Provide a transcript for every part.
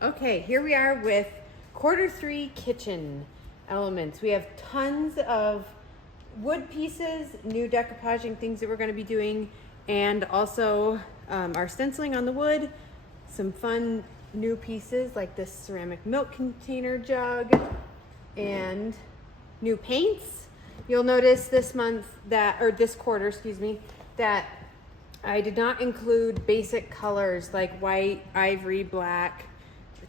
Okay, here we are with Q3 kitchen elements. We have tons of wood pieces, new decoupaging things that we're going to be doing, and also our stenciling on the wood, some fun new pieces like this ceramic milk container jug, and new paints. You'll notice this month that, or this quarter, excuse me, that I did not include basic colors like white, ivory, black,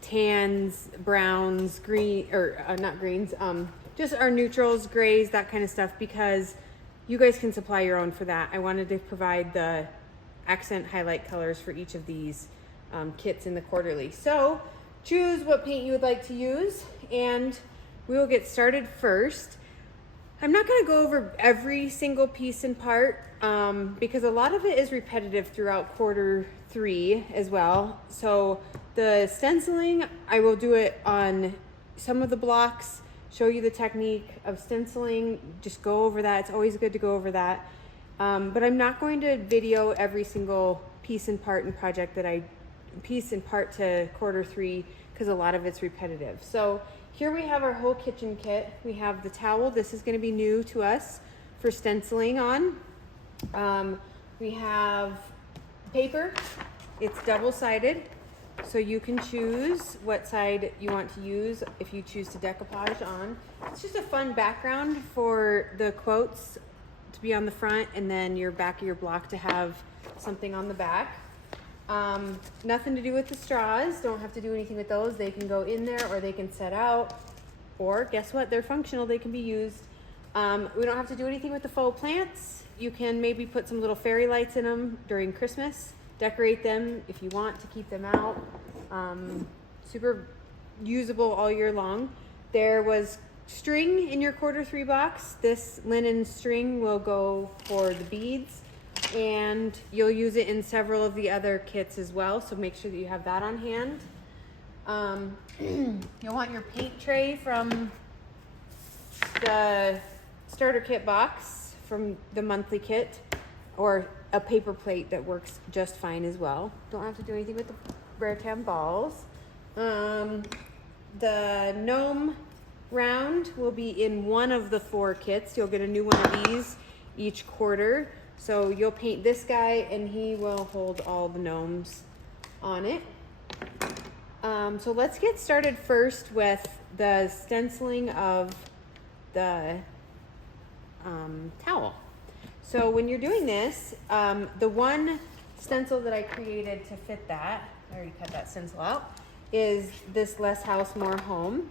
tans, browns, green, or not greens, just our neutrals, grays, that kind of stuff, because you guys can supply your own for that. I wanted to provide the accent highlight colors for each of these kits in the quarterly. So choose what paint you would like to use, and we will get started first. I'm not going to go over every single piece and part because a lot of it is repetitive throughout Q3 as well. So the stenciling, I will do it on some of the blocks, show you the technique of stenciling, just go over that. It's always good to go over that. But I'm not going to video every single piece and part and project that piece and part to Q3 because a lot of it's repetitive. So here we have our whole kitchen kit. We have the towel. This is going to be new to us for stenciling on. We have paper. It's double-sided, so you can choose what side you want to use if you choose to decoupage on. It's just a fun background for the quotes to be on the front, and then your back of your block to have something on the back. Nothing to do with the straws. Don't have to do anything with those. They can go in there or they can set out, or guess what? They're functional. They can be used. We don't have to do anything with the faux plants. You can maybe put some little fairy lights in them during Christmas. Decorate them if you want to keep them out. Super usable all year long. There was string in your Q3 box. This linen string will go for the beads, and you'll use it in several of the other kits as well, so make sure that you have that on hand. You'll want your paint tray from the starter kit box from the monthly kit, or a paper plate that works just fine as well. Don't have to do anything with the Raritan balls. The gnome round will be in one of the 4 kits. You'll get a new one of these each quarter. So you'll paint this guy and he will hold all the gnomes on it. So let's get started first with the stenciling of the towel. So when you're doing this, the one stencil that I created to fit that, I already cut that stencil out, is this Less House, More Home.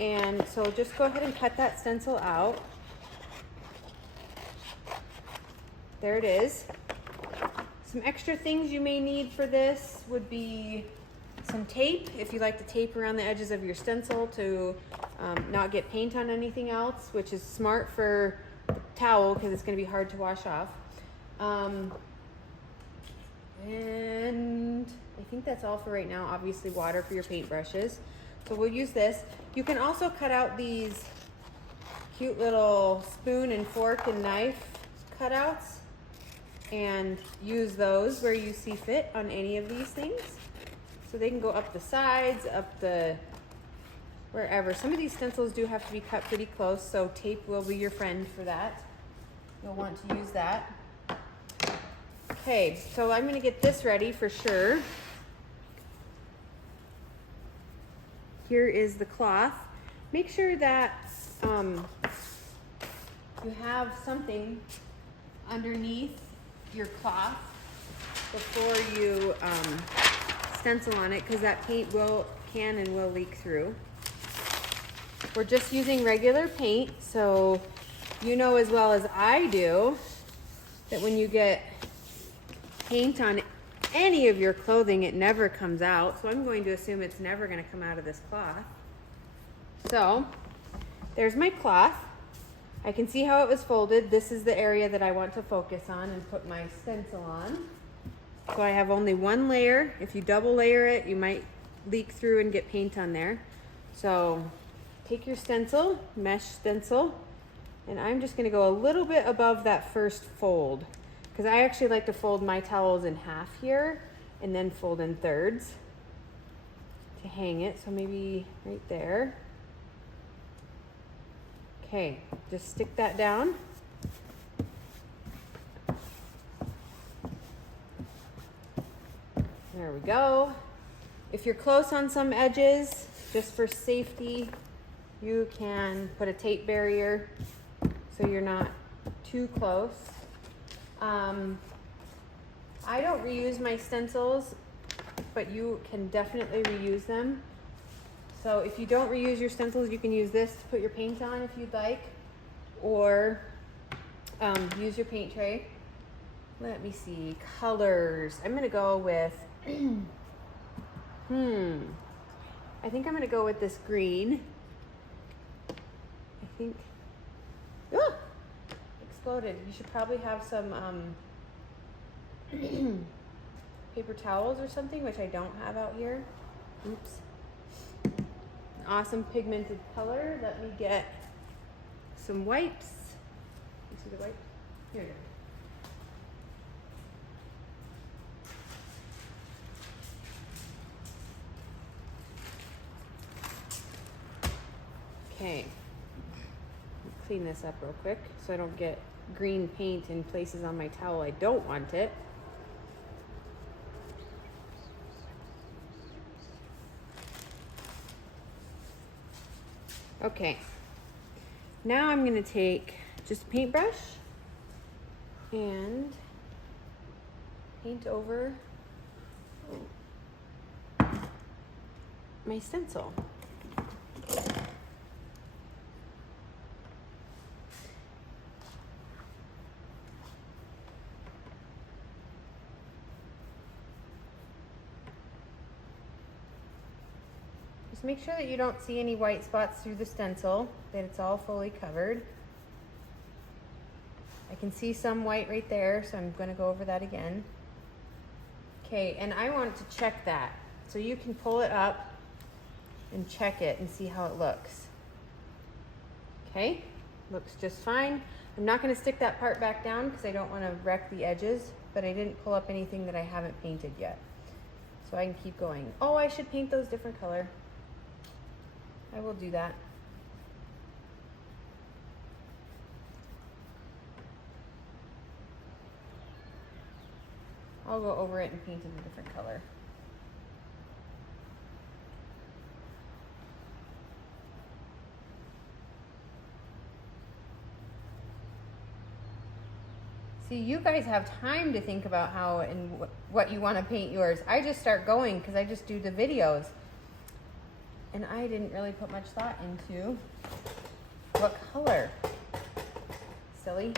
And so just go ahead and cut that stencil out. There it is. Some extra things you may need for this would be some tape, if you like to tape around the edges of your stencil to not get paint on anything else, which is smart for the towel because it's going to be hard to wash off. And I think that's all for right now. Obviously water for your paintbrushes. So we'll use this. You can also cut out these cute little spoon and fork and knife cutouts and use those where you see fit on any of these things. So they can go up the sides, up the wherever. Some of these stencils do have to be cut pretty close, so tape will be your friend for that. You'll want to use that. Okay, so I'm gonna get this ready for sure. Here is the cloth. Make sure that you have something underneath your cloth before you stencil on it, because that paint can and will leak through. We're just using regular paint, so you know as well as I do that when you get paint on any of your clothing, it never comes out. So I'm going to assume it's never going to come out of this cloth. So there's my cloth. I can see how it was folded. This is the area that I want to focus on and put my stencil on. So I have only one layer. If you double layer it, you might leak through and get paint on there. So take your stencil, mesh stencil, and I'm just gonna go a little bit above that first fold, because I actually like to fold my towels in half here and then fold in thirds. to hang it, so maybe right there. Okay, just stick that down. There we go. If you're close on some edges, just for safety, you can put a tape barrier so you're not too close. I don't reuse my stencils, but you can definitely reuse them. So if you don't reuse your stencils, you can use this to put your paint on if you'd like, or use your paint tray. Let me see, colors. I'm gonna go with, I think I'm gonna go with this green. I think, exploded. You should probably have some paper towels or something, which I don't have out here. Oops. Awesome pigmented color. Let me get some wipes. You see the wipe? Here you go. Okay. Clean this up real quick so I don't get green paint in places on my towel I don't want it. Okay, now I'm going to take just a paintbrush and paint over my stencil. Just make sure that you don't see any white spots through the stencil, that it's all fully covered. I can see some white right there, so I'm going to go over that again. Okay, and I want to check that. So you can pull it up and check it and see how it looks. Okay, looks just fine. I'm not going to stick that part back down because I don't want to wreck the edges, but I didn't pull up anything that I haven't painted yet. So I can keep going. Oh, I should paint those different color. I will do that. I'll go over it and paint it a different color. See, you guys have time to think about how and what you want to paint yours. I just start going because I just do the videos. And I didn't really put much thought into what color. Silly.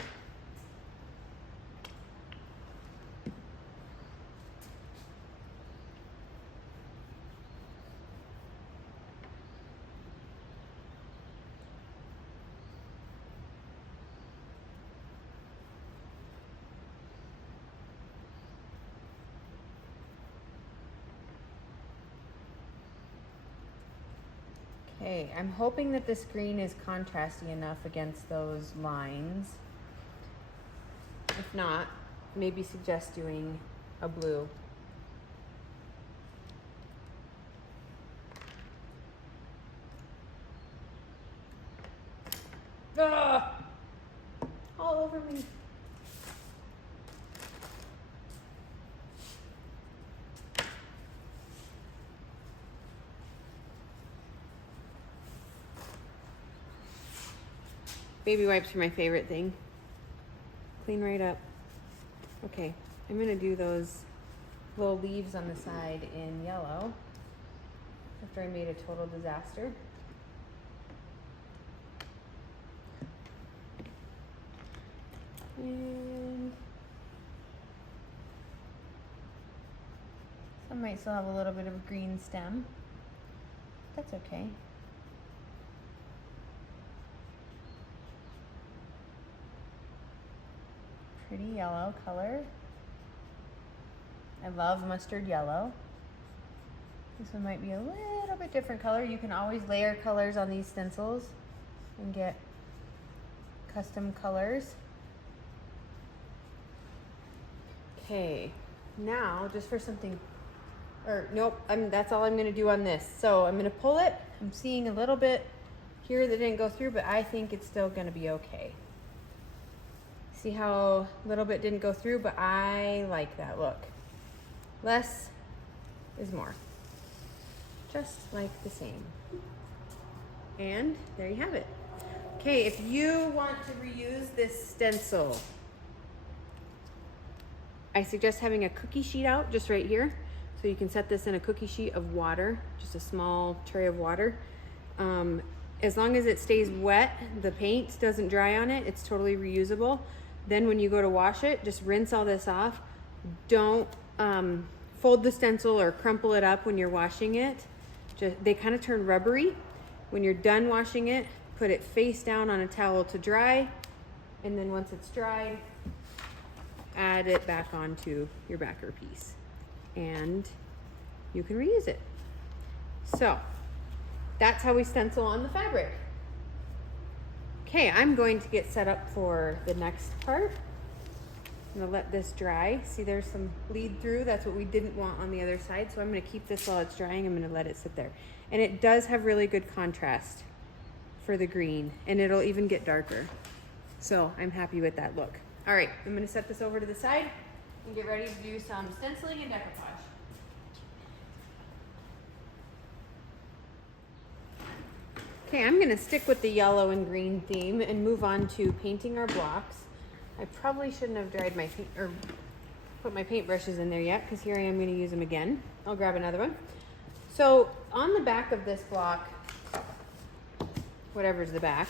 Okay, I'm hoping that this green is contrasty enough against those lines. If not, maybe suggest doing a blue. Ah! All over me. Baby wipes are my favorite thing. Clean right up. Okay, I'm gonna do those little leaves on the side in yellow after I made a total disaster. And some might still have a little bit of a green stem. That's okay. Pretty yellow color. I love mustard yellow. This one might be a little bit different color. You can always layer colors on these stencils and get custom colors. Okay, now just for something or nope, that's all I'm gonna do on this. So I'm gonna pull it. I'm seeing a little bit here that didn't go through, but I think it's still gonna be okay. See how a little bit didn't go through, but I like that look. Less is more. Just like the same. And there you have it. Okay, if you want to reuse this stencil, I suggest having a cookie sheet out just right here. So you can set this in a cookie sheet of water, just a small tray of water. As long as it stays wet, the paint doesn't dry on it, it's totally reusable. Then when you go to wash it, just rinse all this off. Don't fold the stencil or crumple it up when you're washing it. They kind of turn rubbery. When you're done washing it, put it face down on a towel to dry. And then once it's dried, add it back onto your backer piece. And you can reuse it. So that's how we stencil on the fabric. Okay, I'm going to get set up for the next part. I'm gonna let this dry. See, there's some bleed through. That's what we didn't want on the other side. So I'm gonna keep this while it's drying. I'm gonna let it sit there. And it does have really good contrast for the green, and it'll even get darker. So I'm happy with that look. All right, I'm gonna set this over to the side and get ready to do some stenciling and decoupage. Okay, I'm gonna stick with the yellow and green theme and move on to painting our blocks. I probably shouldn't have dried my paint or put my paintbrushes in there yet, because here I am gonna use them again. I'll grab another one. So on the back of this block, whatever's the back,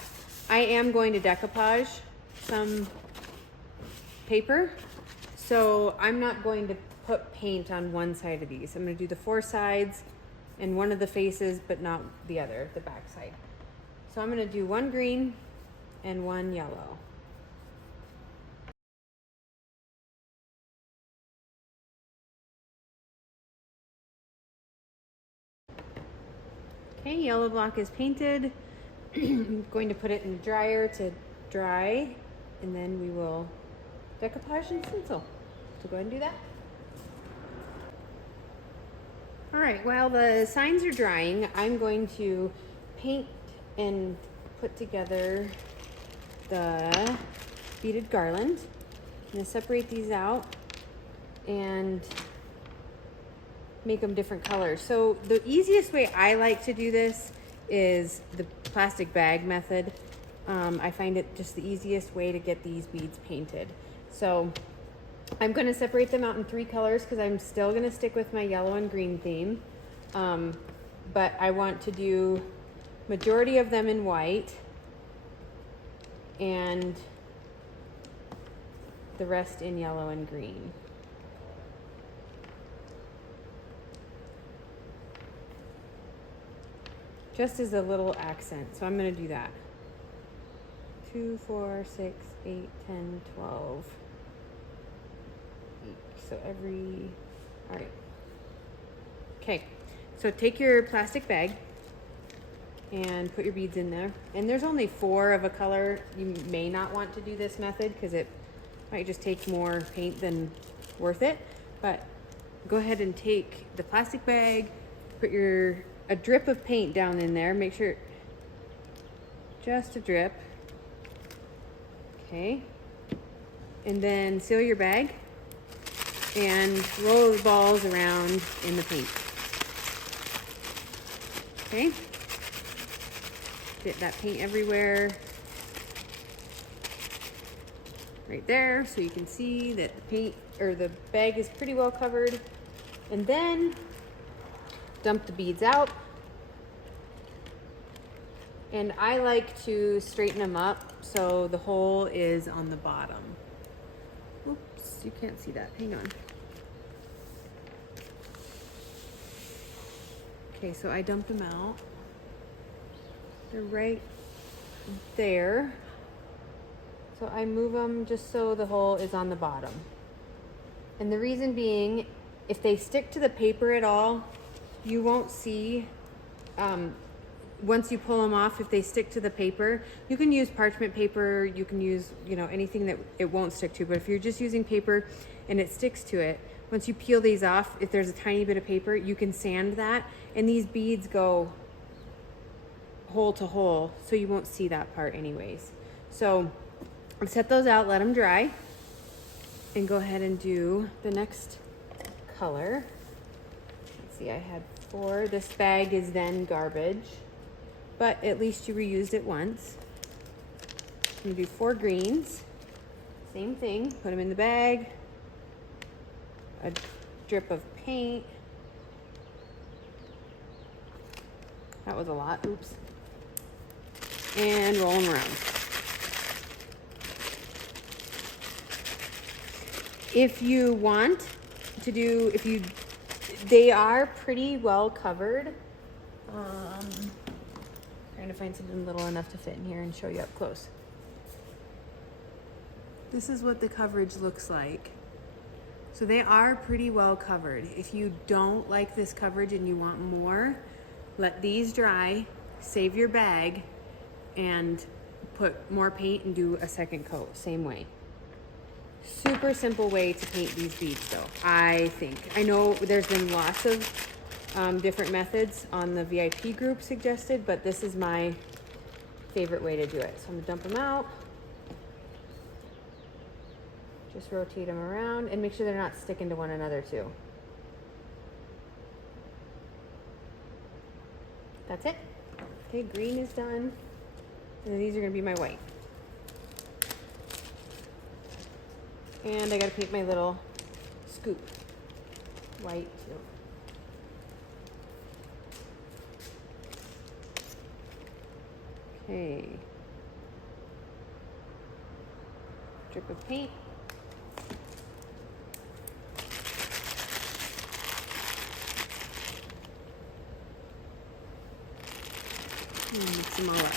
I am going to decoupage some paper. So I'm not going to put paint on one side of these. I'm gonna do the 4 sides and one of the faces, but not the other, the back side. So I'm gonna do one green and one yellow. Okay, yellow block is painted. I'm going to put it in the dryer to dry, and then we will decoupage and stencil. So go ahead and do that. All right, while the signs are drying, I'm going to paint and put together the beaded garland. I'm gonna separate these out and make them different colors. So the easiest way I like to do this is the plastic bag method. I find it just the easiest way to get these beads painted. So I'm going to separate them out in 3 colors because I'm still going to stick with my yellow and green theme. But I want to do majority of them in white and the rest in yellow and green. Just as a little accent. So I'm going to do that. 2, 4, 6, 8, 10, 12. So every, all right. Okay, so take your plastic bag and put your beads in there. And there's only 4 of a color. You may not want to do this method because it might just take more paint than worth it. But go ahead and take the plastic bag, put a drip of paint down in there. Make sure, just a drip. Okay. And then seal your bag and roll the balls around in the paint. Okay. Get that paint everywhere. Right there, so you can see that the paint or the bag is pretty well covered. And then dump the beads out. And I like to straighten them up so the hole is on the bottom. Oops, you can't see that. Hang on. Okay, so I dumped them out. They're right there. So I move them just so the hole is on the bottom. And the reason being, if they stick to the paper at all, you won't see, once you pull them off, if they stick to the paper. You can use parchment paper, you can use, anything that it won't stick to, but if you're just using paper, and it sticks to it. Once you peel these off, if there's a tiny bit of paper, you can sand that, and these beads go hole to hole, so you won't see that part anyways. So I'll set those out, let them dry, and go ahead and do the next color. Let's see, I had 4. This bag is then garbage, but at least you reused it once. I'm gonna do 4 greens. Same thing, put them in the bag. A drip of paint. That was a lot, oops. And roll them around. If you want to do, they are pretty well covered. Trying to find something little enough to fit in here and show you up close. This is what the coverage looks like. So they are pretty well covered. If you don't like this coverage and you want more, let these dry, save your bag, and put more paint and do a second coat, same way. Super simple way to paint these beads though, I think. I know there's been lots of different methods on the VIP group suggested, but this is my favorite way to do it. So I'm gonna dump them out. Just rotate them around and make sure they're not sticking to one another too. That's it. Okay, green is done. And then these are gonna be my white. And I gotta paint my little scoop white too. Okay. Drip of paint. Mix them all up.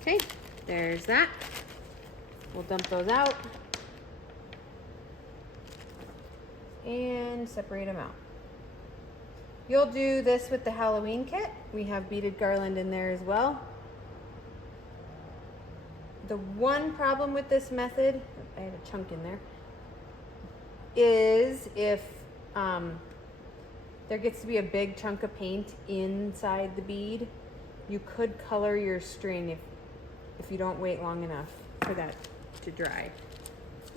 Okay, there's that. We'll dump those out and separate them out. You'll do this with the Halloween kit. We have beaded garland in there as well. The one problem with this method, I had a chunk in there, is if there gets to be a big chunk of paint inside the bead, you could color your string if you don't wait long enough for that to dry.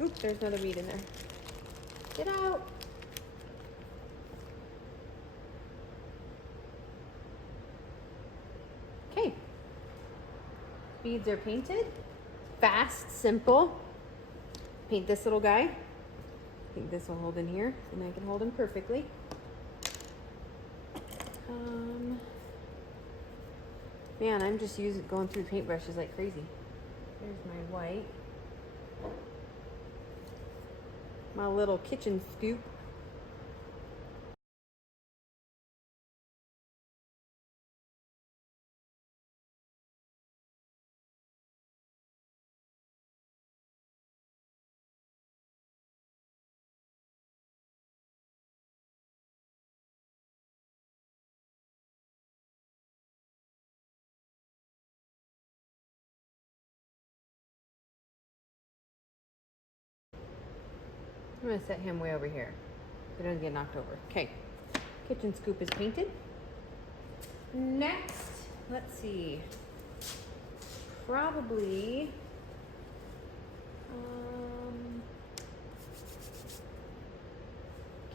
Oop, there's another bead in there. Get out. Okay. Beads are painted. Fast, simple. Paint this little guy. I think this will hold in here, and I can hold him perfectly. Man, I'm just going through paintbrushes like crazy. There's my white. My little kitchen scoop. I'm gonna set him way over here so he doesn't get knocked over. Okay, kitchen scoop is painted. Next, let's see, probably,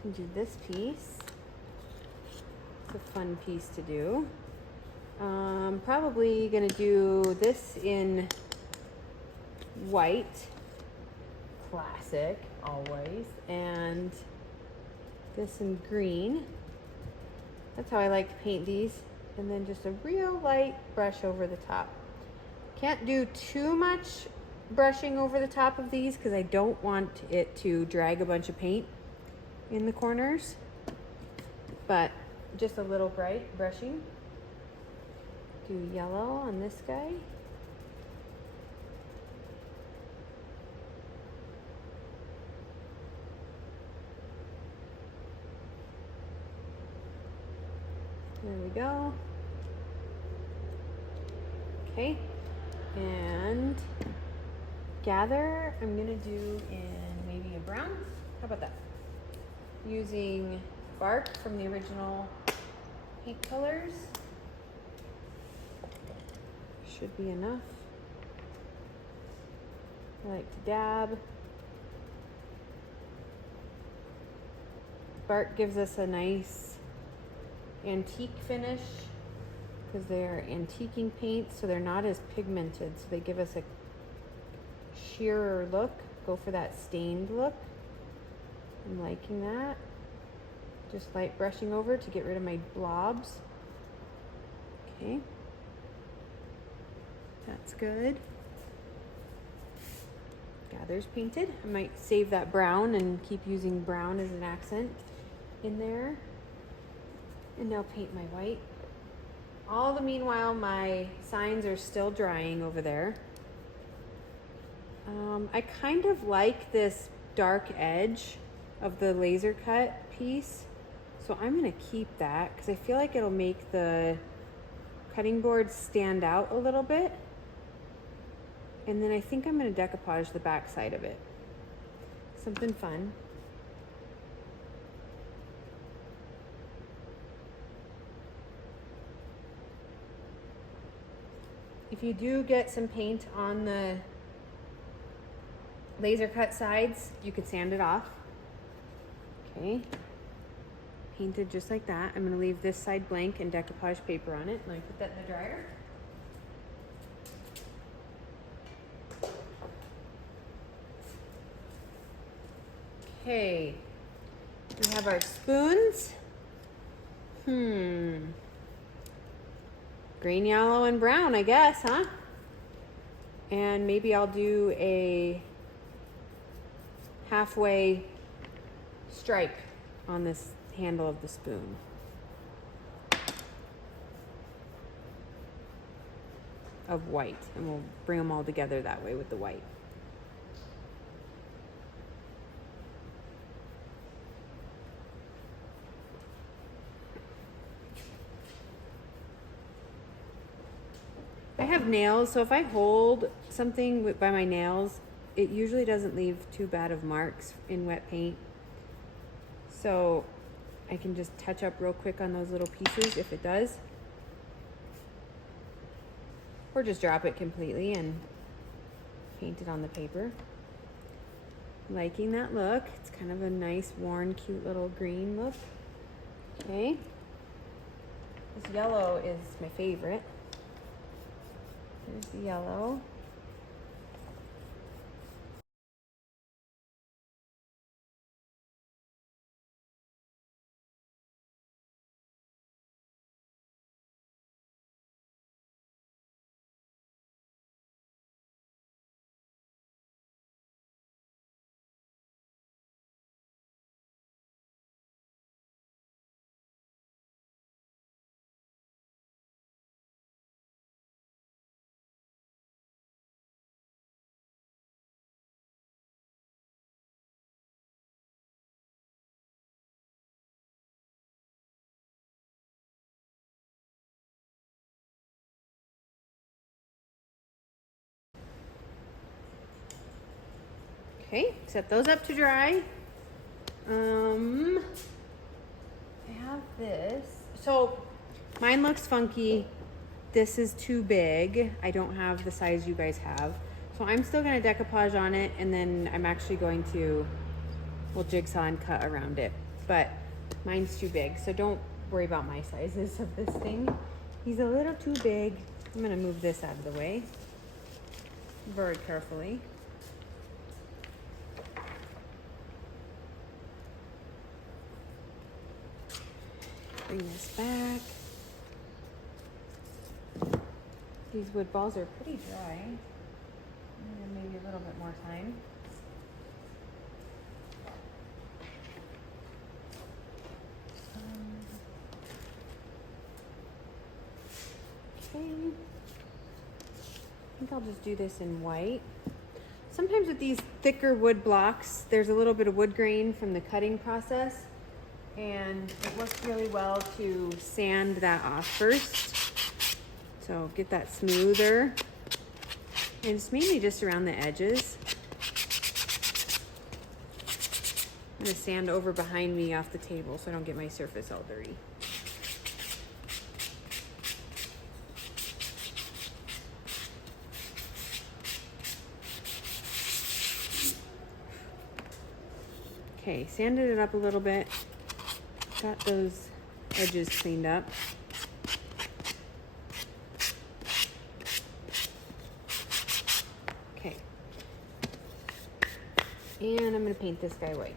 can do this piece. It's a fun piece to do. Probably gonna do this in white, classic, always, and this in green. That's how I like to paint these, and then just a real light brush over the top. Can't do too much brushing over the top of these because I don't want it to drag a bunch of paint in the corners, but just a little bright brushing. Do yellow on this guy. There we go. Okay, and gather, I'm gonna do in maybe a brown. How about that? Using bark from the original paint colors. Should be enough. I like to dab. Bark gives us a nice antique finish because they're antiquing paints, so they're not as pigmented, so they give us a sheerer look. Go for that stained look. I'm liking that. Just light brushing over to get rid of my blobs. Okay, that's good. Gather's painted. I might save that brown and keep using brown as an accent in there. And now paint my white. All the meanwhile, my signs are still drying over there. I kind of like this dark edge of the laser cut piece, so I'm gonna keep that because I feel like it'll make the cutting board stand out a little bit. And then I think I'm gonna decoupage the back side of it. Something fun. If you do get some paint on the laser cut sides, you could sand it off. Okay, painted just like that. I'm gonna leave this side blank and decoupage paper on it. Let me put that in the dryer. Okay, we have our spoons. Green, yellow, and brown, I guess, huh? And maybe I'll do a halfway stripe on this handle of the spoon. Of white, and we'll bring them all together that way with the white. I have nails, so if I hold something by my nails, it usually doesn't leave too bad of marks in wet paint. So I can just touch up real quick on those little pieces if it does. Or just drop it completely and paint it on the paper. Liking that look. It's kind of a nice, worn, cute little green look. Okay. This yellow is my favorite. Here's the yellow. Okay, set those up to dry. I have this. So mine looks funky. This is too big. I don't have the size you guys have. So I'm still gonna decoupage on it, and then I'm actually going to, we'll jigsaw and cut around it. But mine's too big, so don't worry about my sizes of this thing. He's a little too big. I'm gonna move this out of the way very carefully. Bring this back. These wood balls are pretty dry. And maybe a little bit more time. Okay. I think I'll just do this in white. Sometimes with these thicker wood blocks, there's a little bit of wood grain from the cutting process. and it works really well to sand that off first. So get that smoother. And it's mainly just around the edges. I'm gonna sand over behind me off the table so I don't get my surface all dirty. Okay, sanded it up a little bit. Got those edges cleaned up. Okay. And I'm gonna paint this guy white.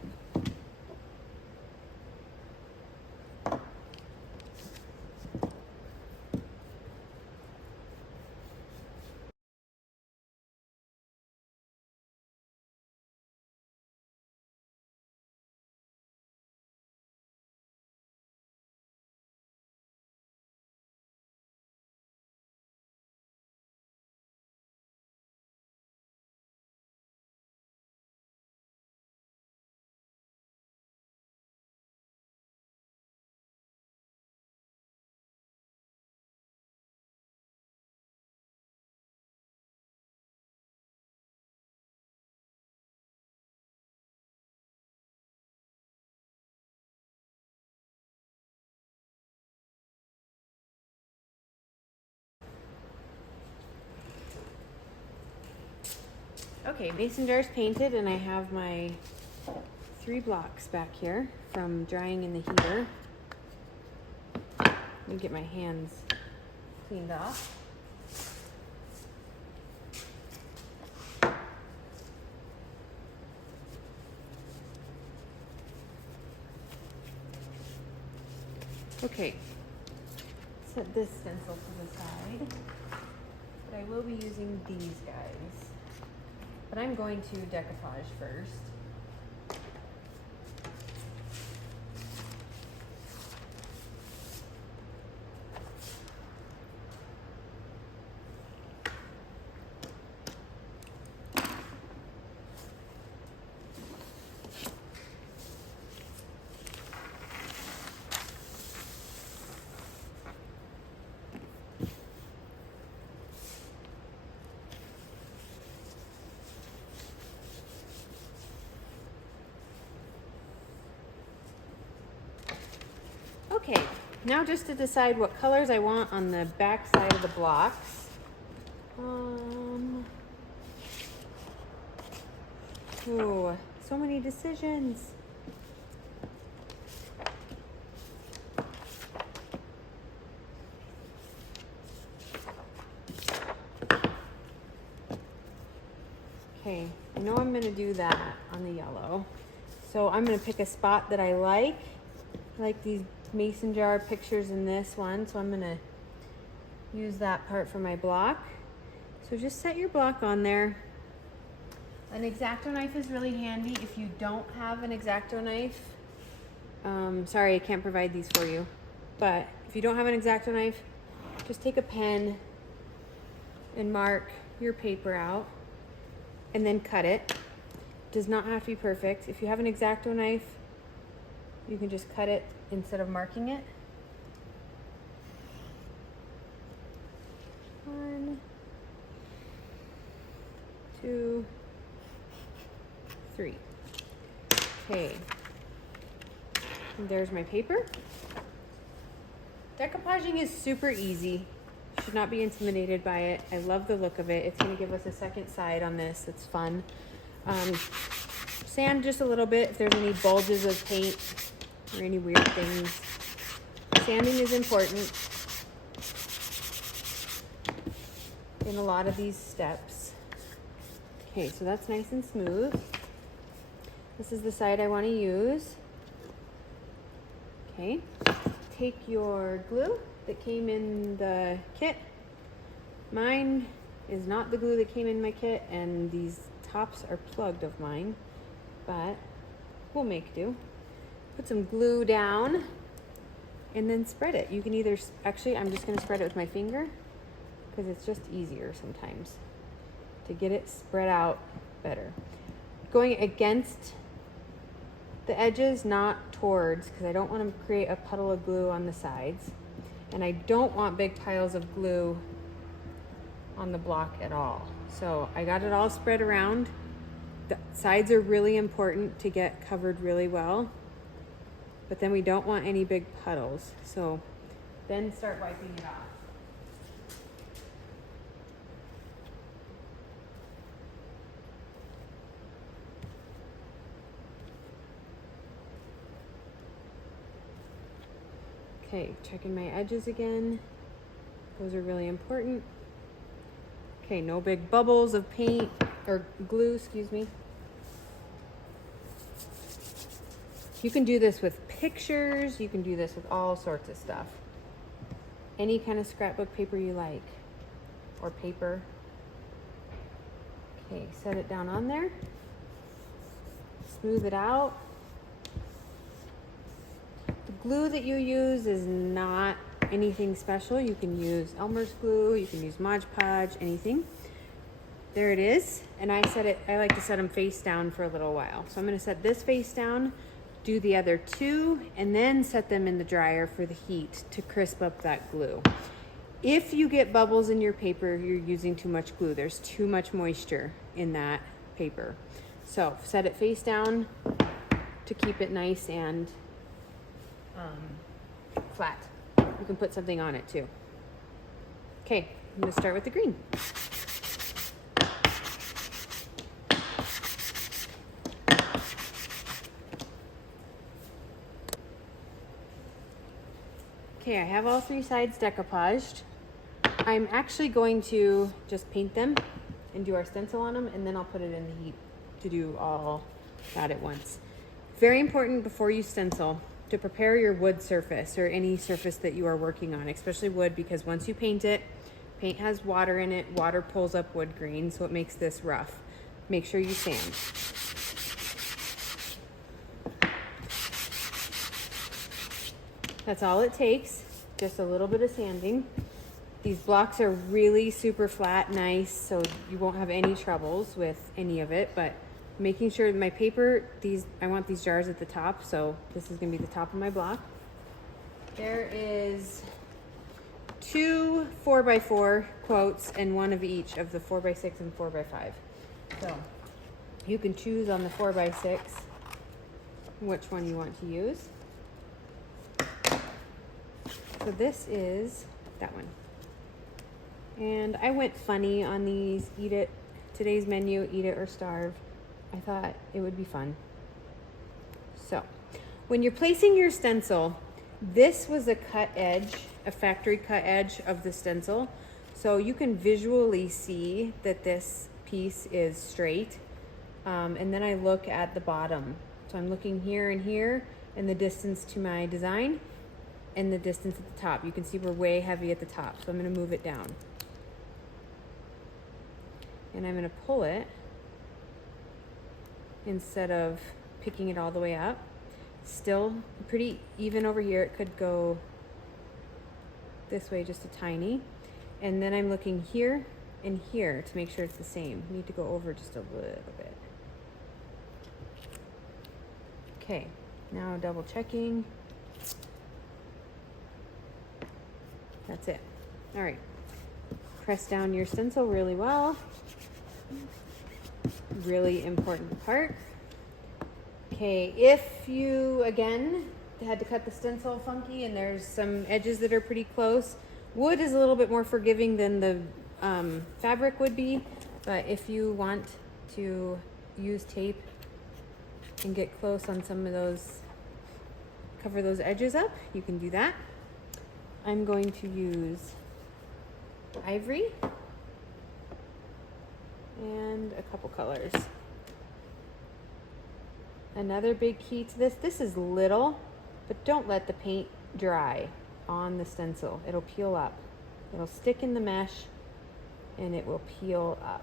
Okay, mason jar's painted, and I have my 3 blocks back here from drying in the heater. Let me get my hands cleaned off. Okay, set this stencil to the side, but I will be using these guys. But I'm going to decoupage first. Okay, now just to decide what colors I want on the back side of the blocks. Oh, so many decisions. Okay, I know I'm gonna do that on the yellow. So I'm gonna pick a spot that I like. I like these mason jar pictures in this one, so I'm gonna use that part for my block. So just set your block on there. An X-Acto knife is really handy if you don't have an X-Acto knife. Sorry, I can't provide these for you. But if you don't have an X-Acto knife, just take a pen and mark your paper out and then cut it. Does not have to be perfect. If you have an X-Acto knife, you can just cut it instead of marking it. 1, 2, 3. Okay. And there's my paper. Decoupaging is super easy. You should not be intimidated by it. I love the look of it. It's going to give us a second side on this. It's fun. Sand just a little bit if there's any bulges of paint or any weird things. Sanding is important in a lot of these steps. Okay, so that's nice and smooth. This is the side I want to use. Okay, take your glue that came in the kit. Mine is not the glue that came in my kit, and these tops are plugged of mine, but we'll make do. Put some glue down and then spread it. You can either, actually I'm just going to spread it with my finger because it's just easier sometimes to get it spread out better. Going against the edges, not towards, because I don't want to create a puddle of glue on the sides. And I don't want big piles of glue on the block at all. So I got it all spread around. The sides are really important to get covered really well, but then we don't want any big puddles. So then start wiping it off. Okay, checking my edges again. Those are really important. Okay, no big bubbles of paint or glue, excuse me. You can do this with pictures. You can do this with all sorts of stuff. Any kind of scrapbook paper you like, or paper. Okay, set it down on there. Smooth it out. The glue that you use is not anything special. You can use Elmer's glue, you can use Mod Podge, anything. There it is. And I like to set them face down for a little while. So I'm going to set this face down, do the other two, and then set them in the dryer for the heat to crisp up that glue. If you get bubbles in your paper, you're using too much glue. There's too much moisture in that paper. So set it face down to keep it nice and flat. You can put something on it too. Okay, I'm gonna start with the green. Okay, I have all three sides decoupaged. I'm actually going to just paint them and do our stencil on them, and then I'll put it in the heat to do all that at once. Very important before you stencil to prepare your wood surface or any surface that you are working on, especially wood, because once you paint it, paint has water in it, water pulls up wood grain, so it makes this rough. Make sure you sand. That's all it takes, just a little bit of sanding. These blocks are really super flat, nice, so you won't have any troubles with any of it, but making sure my paper, I want these jars at the top, so this is gonna be the top of my block. There is 2 4x4 quotes and one of each of the 4x6 and 4x5. So you can choose on the 4x6 which one you want to use. So this is that one. And I went funny on these, eat it, today's menu, eat it or starve. I thought it would be fun. So when you're placing your stencil, this was a cut edge, a factory cut edge of the stencil. So you can visually see that this piece is straight. And then I look at the bottom. So I'm looking here and here, and the distance to my design and the distance at the top. You can see we're way heavy at the top, so I'm gonna move it down. And I'm gonna pull it instead of picking it all the way up. Still pretty even over here. It could go this way just a tiny. And then I'm looking here and here to make sure it's the same. Need to go over just a little bit. Okay, now double checking. That's it. All right, press down your stencil really well. Really important part. Okay, if you, again, had to cut the stencil funky and there's some edges that are pretty close, wood is a little bit more forgiving than the fabric would be, but if you want to use tape and get close on some of those, cover those edges up, you can do that. I'm going to use ivory and a couple colors. Another big key to this is little, but don't let the paint dry on the stencil. It'll peel up. It'll stick in the mesh and it will peel up.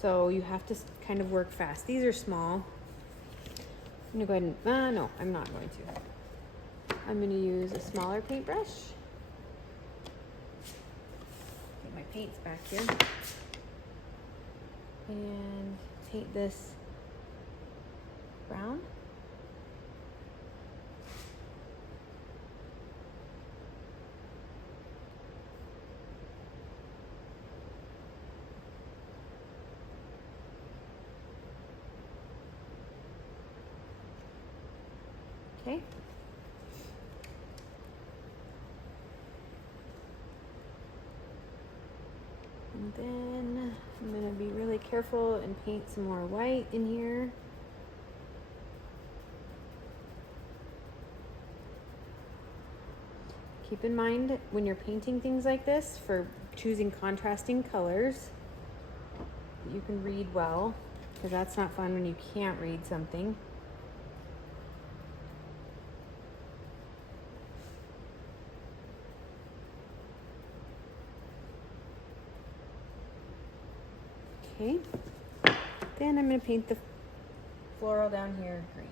So you have to kind of work fast. These are small. I'm gonna go ahead and, no, I'm not going to. I'm gonna use a smaller paintbrush. Get my paints back here. And paint this brown. Okay. And then I'm going to be really careful and paint some more white in here. Keep in mind when you're painting things like this for choosing contrasting colors, you can read well, because that's not fun when you can't read something. Okay, then I'm going to paint the floral down here green.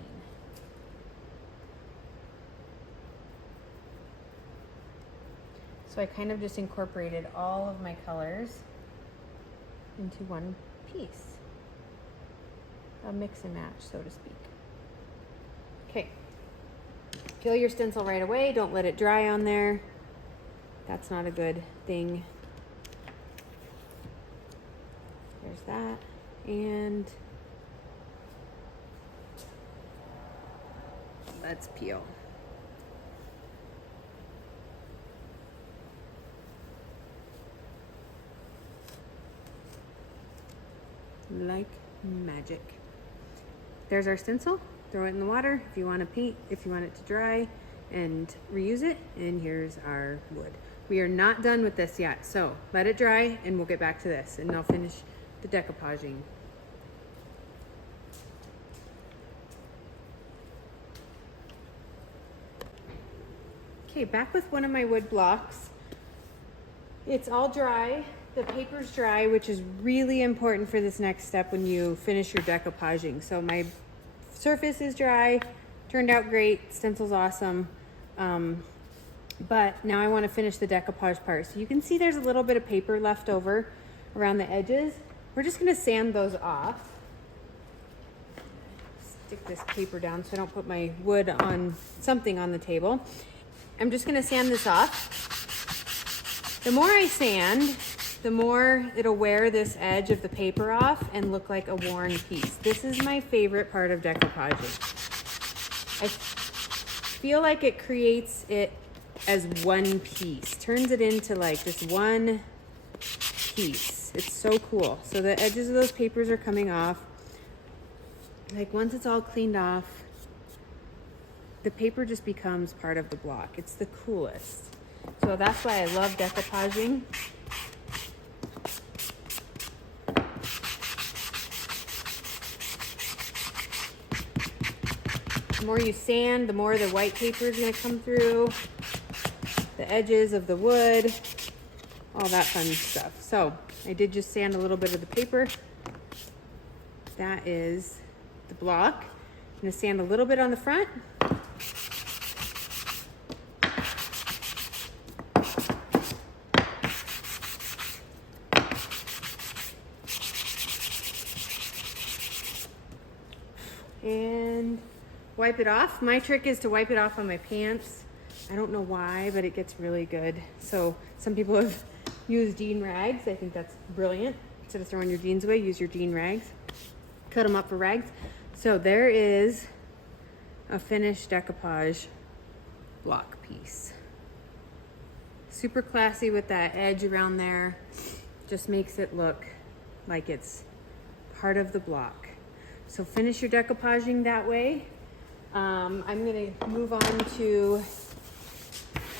So I kind of just incorporated all of my colors into one piece. A mix and match, so to speak. Okay, peel your stencil right away. Don't let it dry on there. That's not a good thing. There's that. And let's peel. Like magic. There's our stencil. Throw it in the water if you want to paint, if you want it to dry, and reuse it. And here's our wood. We are not done with this yet, so let it dry and we'll get back to this, and I'll finish the decoupaging. Okay, back with one of my wood blocks. It's all dry. The paper's dry, which is really important for this next step when you finish your decoupaging. So my surface is dry, turned out great, stencil's awesome. But now I want to finish the decoupage part. So you can see there's a little bit of paper left over around the edges. We're just going to sand those off. Stick this paper down so I don't put my wood on something on the table. I'm just going to sand this off. The more I sand, the more it'll wear this edge of the paper off and look like a worn piece. This is my favorite part of decoupaging. I feel like it creates it as one piece, turns it into like just one piece. It's so cool. So the edges of those papers are coming off. Like once it's all cleaned off, the paper just becomes part of the block. It's the coolest. So that's why I love decoupaging. The more you sand, the more the white paper is going to come through, the edges of the wood, all that fun stuff. So I did just sand a little bit of the paper. That is the block. I'm going to sand a little bit on the front. And wipe it off. My trick is to wipe it off on my pants. I don't know why, but it gets really good. So some people have used jean rags. I think that's brilliant. Instead of throwing your jeans away, use your jean rags. Cut them up for rags. So there is a finished decoupage block piece. Super classy with that edge around there. Just makes it look like it's part of the block. So finish your decoupaging that way. I'm gonna move on to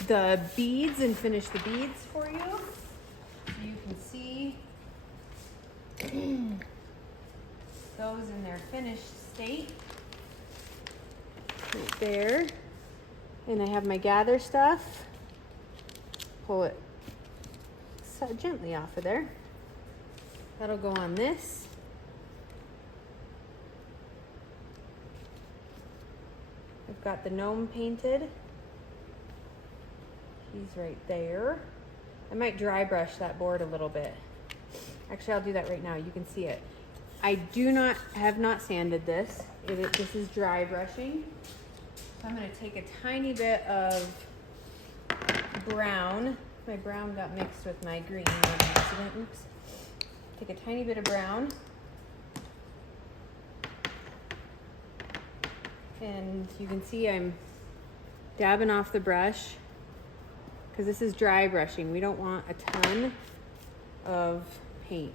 the beads and finish the beads for you. So you can see those in their finished state. Right there. And I have my gather stuff. Pull it gently off of there. That'll go on this. I've got the gnome painted. He's right there. I might dry brush that board a little bit. Actually, I'll do that right now. You can see it. I have not sanded this. This is dry brushing. So I'm going to take a tiny bit of brown. My brown got mixed with my green by accident. Oops. Take a tiny bit of brown. And you can see I'm dabbing off the brush because this is dry brushing. We don't want a ton of paint.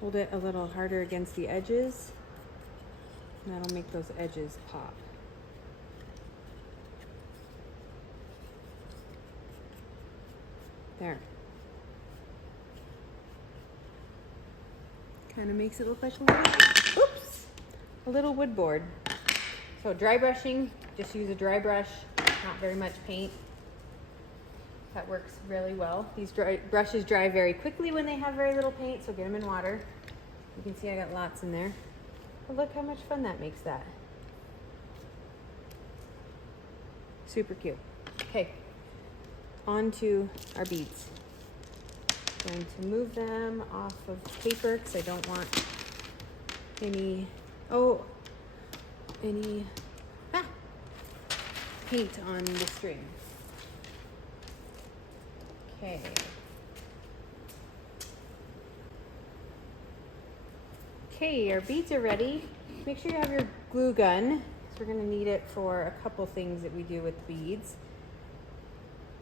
Hold it a little harder against the edges, and that'll make those edges pop. There. Kind of makes it look like a little wood board. So dry brushing, just use a dry brush, not very much paint. That works really well. These brushes dry very quickly when they have very little paint, so get them in water. You can see I got lots in there. But look how much fun that makes that. Super cute. Okay, on to our beads. Going to move them off of paper because I don't want any paint on the string. Okay. Okay, our beads are ready. Make sure you have your glue gun, because we're going to need it for a couple things that we do with beads.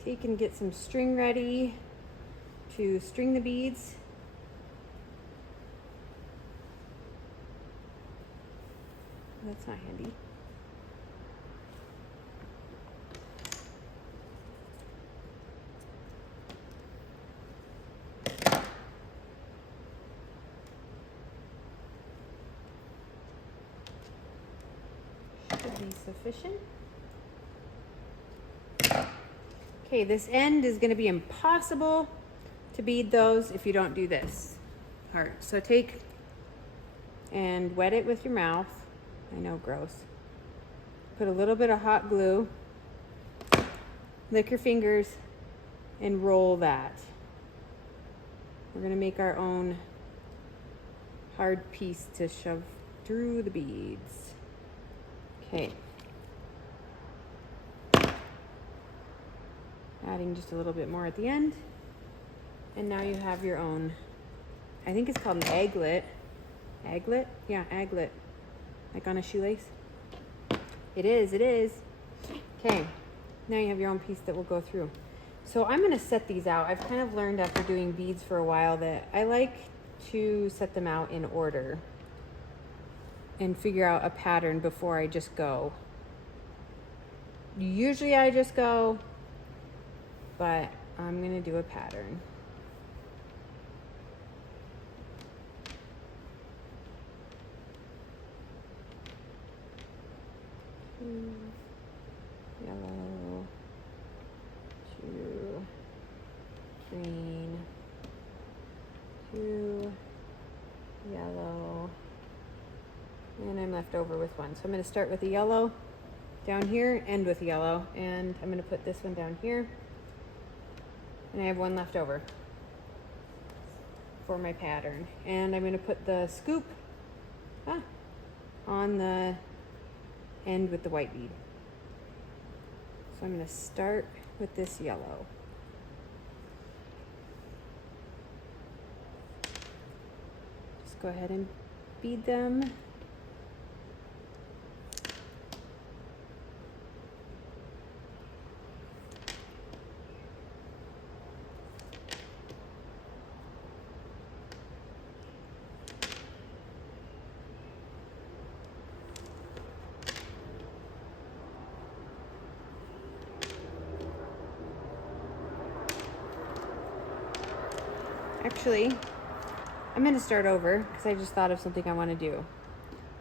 Take and get some string ready to string the beads. That's not handy. Should be sufficient. Okay, this end is going to be impossible to bead those if you don't do this part. So take and wet it with your mouth. I know, gross. Put a little bit of hot glue, lick your fingers, and roll that. We're gonna make our own hard piece to shove through the beads. Okay. Adding just a little bit more at the end. And now you have your own, I think it's called an aglet. Aglet? Yeah, aglet. Like on a shoelace? It is, it is. Okay, now you have your own piece that will go through. So I'm gonna set these out. I've kind of learned after doing beads for a while that I like to set them out in order and figure out a pattern before I just go. Usually I just go, but I'm gonna do a pattern. Yellow, 2, green, 2, yellow, and I'm left over with 1. So I'm going to start with the yellow down here, end with yellow, and I'm going to put this one down here, and I have 1 left over for my pattern. And I'm going to put the scoop on the end with the white bead. So I'm going to start with this yellow. Just go ahead and bead them. Actually, I'm going to start over because I just thought of something I want to do.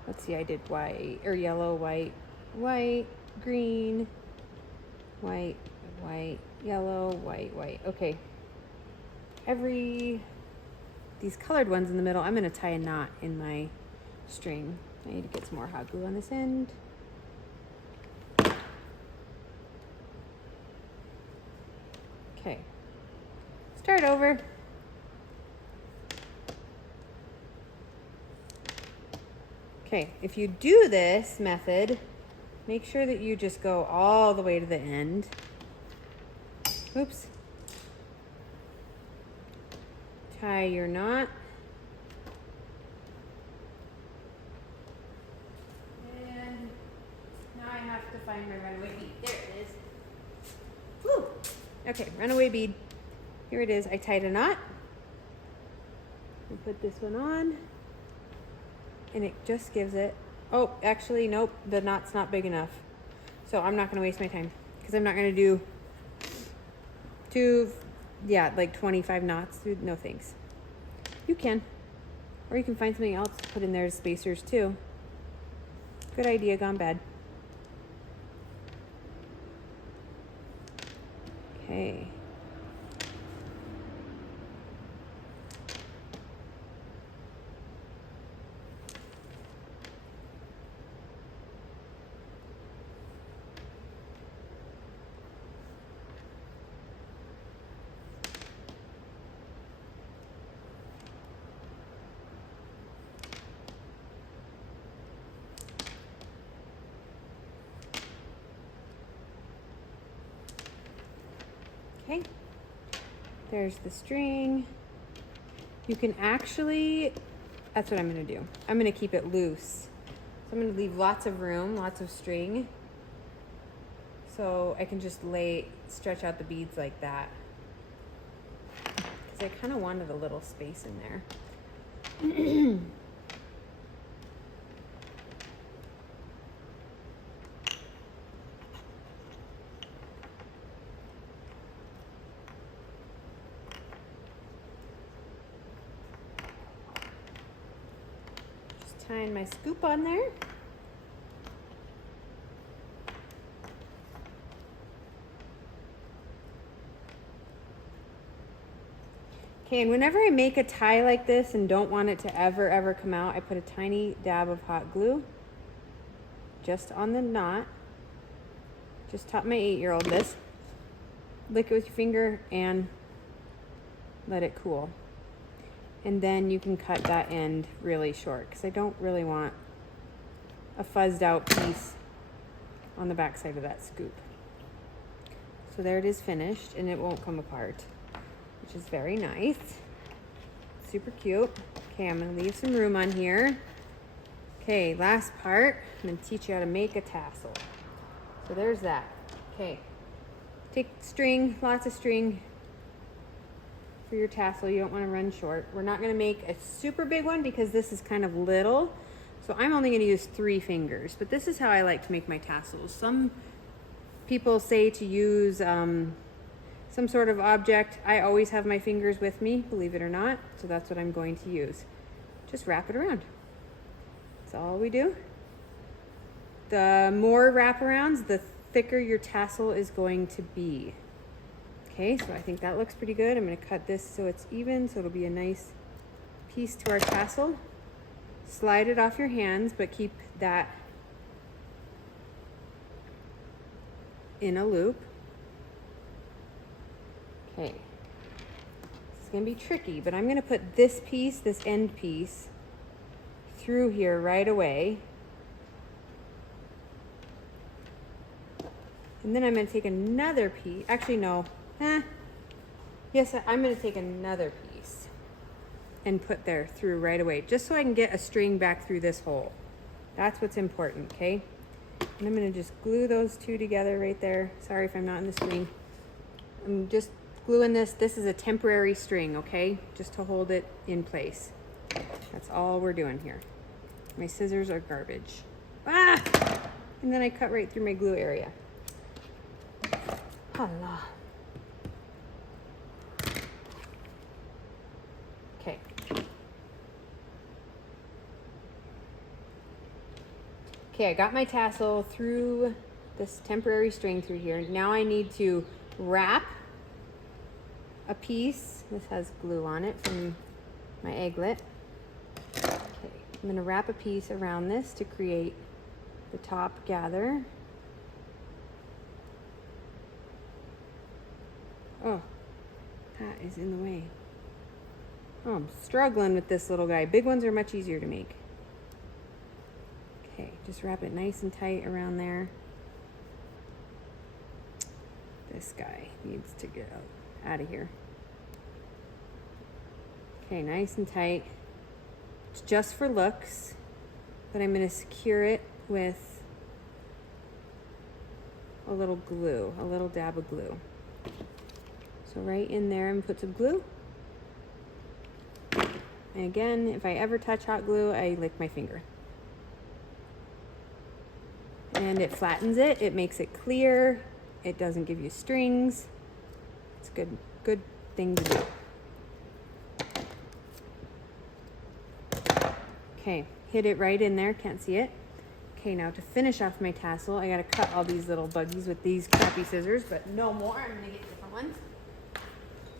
Let's see, I did white, or yellow, white, white, green, white, white, yellow, white, white. Okay. These colored ones in the middle, I'm going to tie a knot in my string. I need to get some more hot glue on this end. Okay. Start over. Okay, if you do this method, make sure that you just go all the way to the end. Oops. tie your knot. And now I have to find my runaway bead. There it is. Woo! Okay, runaway bead. Here it is. I tied a knot. And put this one on. And it just gives it, oh, actually, nope, the knot's not big enough. So I'm not gonna waste my time because I'm not gonna do like 25 knots. No thanks. You can, or you can find something else to put in there as spacers too. Good idea gone bad. Okay. Okay, there's the string. You can actually, that's what I'm gonna do. I'm gonna keep it loose. So I'm gonna leave lots of room, lots of string. So I can just stretch out the beads like that. Because I kind of wanted a little space in there. Tying my scoop on there. Okay, and whenever I make a tie like this and don't want it to ever come out, I put a tiny dab of hot glue just on the knot. Just taught my 8-year-old this. Lick it with your finger and let it cool. And then you can cut that end really short because I don't really want a fuzzed out piece on the back side of that scoop. So there it is finished and it won't come apart, which is very nice. Super cute. Okay, I'm gonna leave some room on here. Okay, last part, I'm gonna teach you how to make a tassel. So there's that. Okay, take string, lots of string, for your tassel. You don't want to run short. We're not going to make a super big one because this is kind of little. So I'm only going to use 3 fingers, but this is how I like to make my tassels. Some people say to use some sort of object. I always have my fingers with me, believe it or not. So that's what I'm going to use. Just wrap it around. That's all we do. The more wraparounds, the thicker your tassel is going to be. Okay, so I think that looks pretty good. I'm going to cut this so it's even, so it'll be a nice piece to our tassel. Slide it off your hands, but keep that in a loop. Okay, this is going to be tricky, but I'm going to put this piece, this end piece, through here right away. And then I'm going to take another piece. Actually, no. Yes, I'm going to take another piece and put there through right away, just so I can get a string back through this hole. That's what's important, okay? And I'm going to just glue those two together right there. Sorry if I'm not in the screen. I'm just gluing this. This is a temporary string, okay? Just to hold it in place. That's all we're doing here. My scissors are garbage. Ah! And then I cut right through my glue area. Allah. Okay. Okay, I got my tassel through this temporary string through here. Now I need to wrap a piece. This has glue on it from my egglet. Okay, I'm going to wrap a piece around this to create the top gather. Oh, that is in the way. Oh, I'm struggling with this little guy. Big ones are much easier to make. Okay, just wrap it nice and tight around there. This guy needs to get out of here. Okay, nice and tight. It's just for looks, but I'm going to secure it with a little glue, a little dab of glue. So right in there, I'm going to put some glue. And again, if I ever touch hot glue, I lick my finger. And it flattens it, it makes it clear, it doesn't give you strings. It's a good thing to do. Okay, hit it right in there, can't see it. Okay, now to finish off my tassel, I gotta cut all these little buggies with these crappy scissors, but no more, I'm gonna get different ones.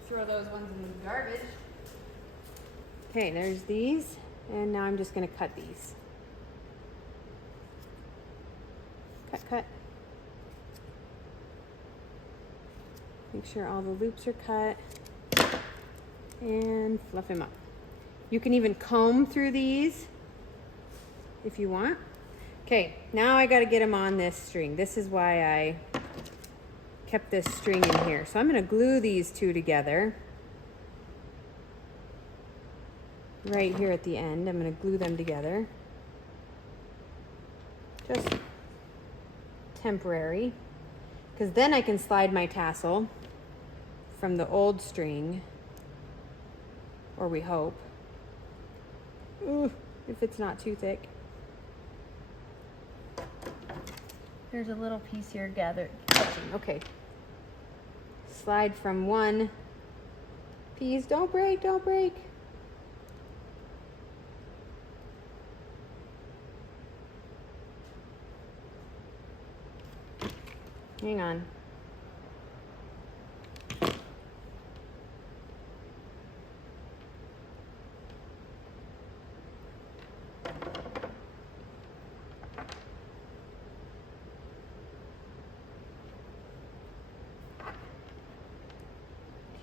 Throw those ones in the garbage. Okay, there's these, and now I'm just gonna cut these. Cut. Make sure all the loops are cut, and fluff them up. You can even comb through these if you want. Okay, now I gotta get them on this string. This is why I kept this string in here. So I'm gonna glue these two together. Right here at the end, I'm gonna glue them together. Just temporary, because then I can slide my tassel from the old string, or we hope. Ooh, if it's not too thick. There's a little piece here gathered. Okay. Slide from one piece. Don't break, don't break. Hang on.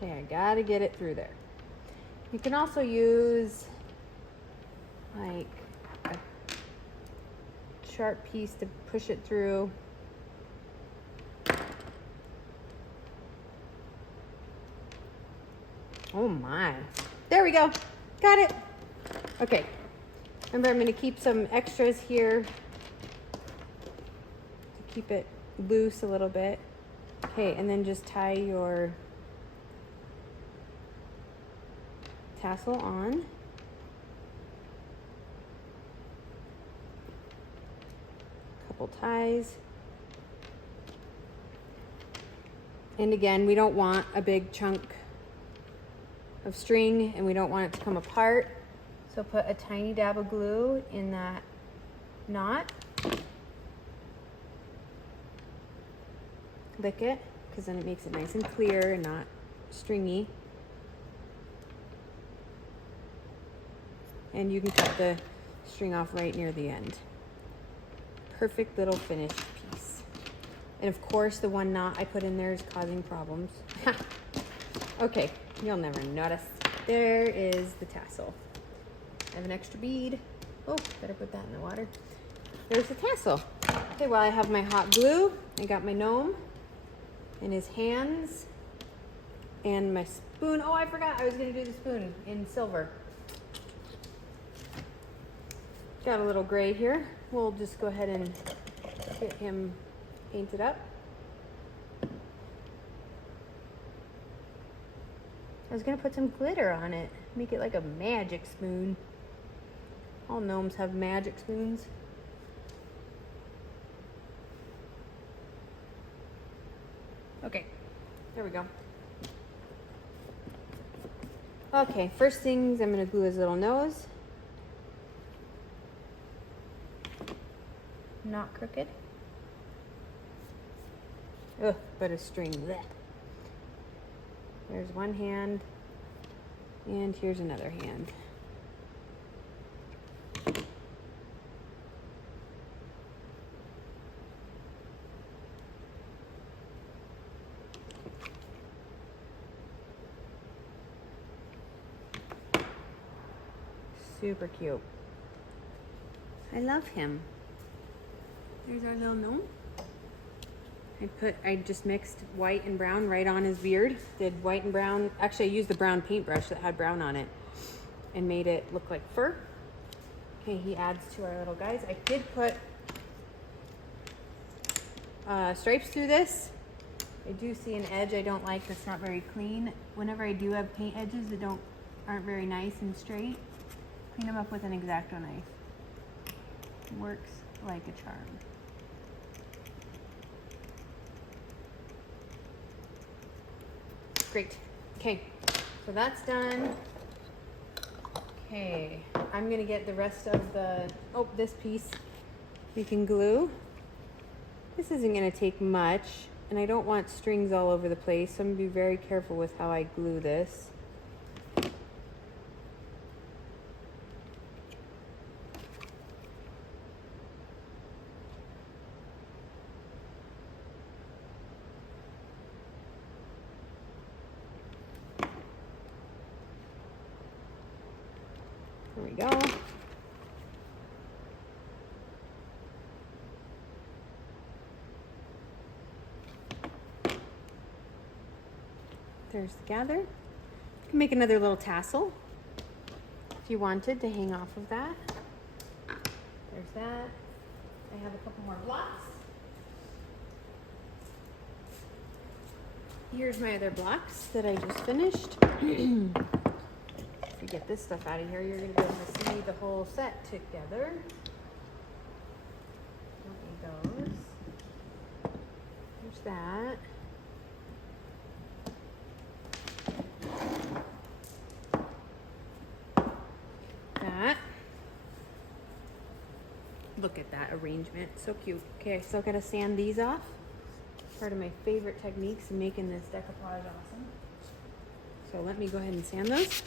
Okay, I gotta get it through there. You can also use like a sharp piece to push it through. Oh my. There we go. Got it. Okay. Remember, I'm going to keep some extras here to keep it loose a little bit. Okay, and then just tie your tassel on. Couple ties. And again, we don't want a big chunk of string, and we don't want it to come apart. So put a tiny dab of glue in that knot. Lick it, because then it makes it nice and clear and not stringy. And you can cut the string off right near the end. Perfect little finished piece. And of course, the one knot I put in there is causing problems. Okay, you'll never notice. There is the tassel. I have an extra bead. Oh, better put that in the water. There's the tassel. Okay, well, I have my hot glue. I got my gnome in his hands and my spoon. Oh, I forgot I was gonna do the spoon in silver. Got a little gray here. We'll just go ahead and get him painted up. I was gonna put some glitter on it, make it like a magic spoon. All gnomes have magic spoons. Okay, there we go. Okay, first things, I'm gonna glue his little nose. Not crooked. Ugh, but a string. Blech. There's one hand, and here's another hand. Super cute. I love him. There's our little gnome. I just mixed white and brown right on his beard. Did white and brown. Actually, I used the brown paintbrush that had brown on it. and made it look like fur. Okay, he adds to our little guys. I did put stripes through this. I do see an edge I don't like that's not very clean. Whenever I do have paint edges that aren't very nice and straight, clean them up with an X-Acto knife. Works like a charm. Great. Okay, so that's done. Okay, I'm gonna get the rest of this piece we can glue. This isn't gonna take much, and I don't want strings all over the place, so I'm gonna be very careful with how I glue this. There we go. There's the gather. You can make another little tassel if you wanted to hang off of that. There's that. I have a couple more blocks. Here's my other blocks that I just finished. If you get this stuff out of here, you're going to be able to see the whole set together. Don't need those. There's that. That. Look at that arrangement. So cute. Okay, I still got to sand these off. Part of my favorite techniques in making this decoupage awesome. So let me go ahead and sand those.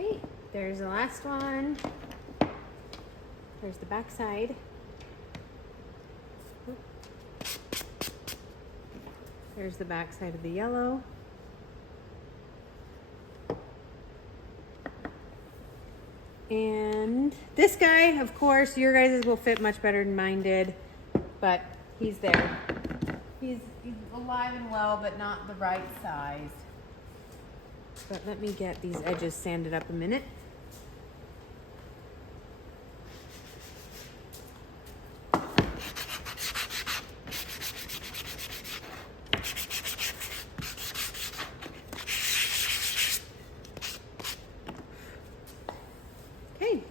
Okay, there's the last one. There's the back side. There's the back side of the yellow. And this guy, of course, your guys' will fit much better than mine did, but he's there. He's alive and well, but not the right size. But let me get these edges sanded up a minute. Okay.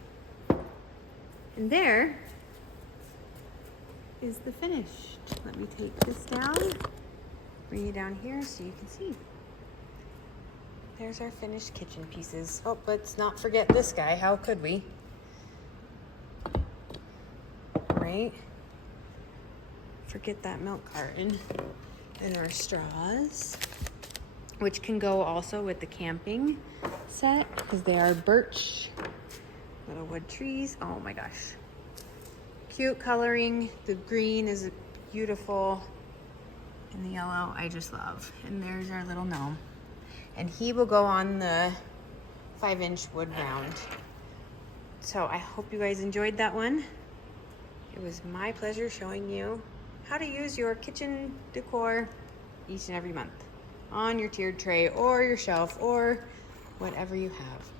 And there is the finish. Let me take this down, bring it down here so you can see. There's our finished kitchen pieces. Oh, let's not forget this guy. How could we? Right? Forget that milk carton. And our straws, which can go also with the camping set because they are birch, little wood trees. Oh my gosh. Cute coloring. The green is beautiful. And the yellow, I just love. And there's our little gnome. And he will go on the 5-inch wood round. So I hope you guys enjoyed that one. It was my pleasure showing you how to use your kitchen decor each and every month on your tiered tray or your shelf or whatever you have.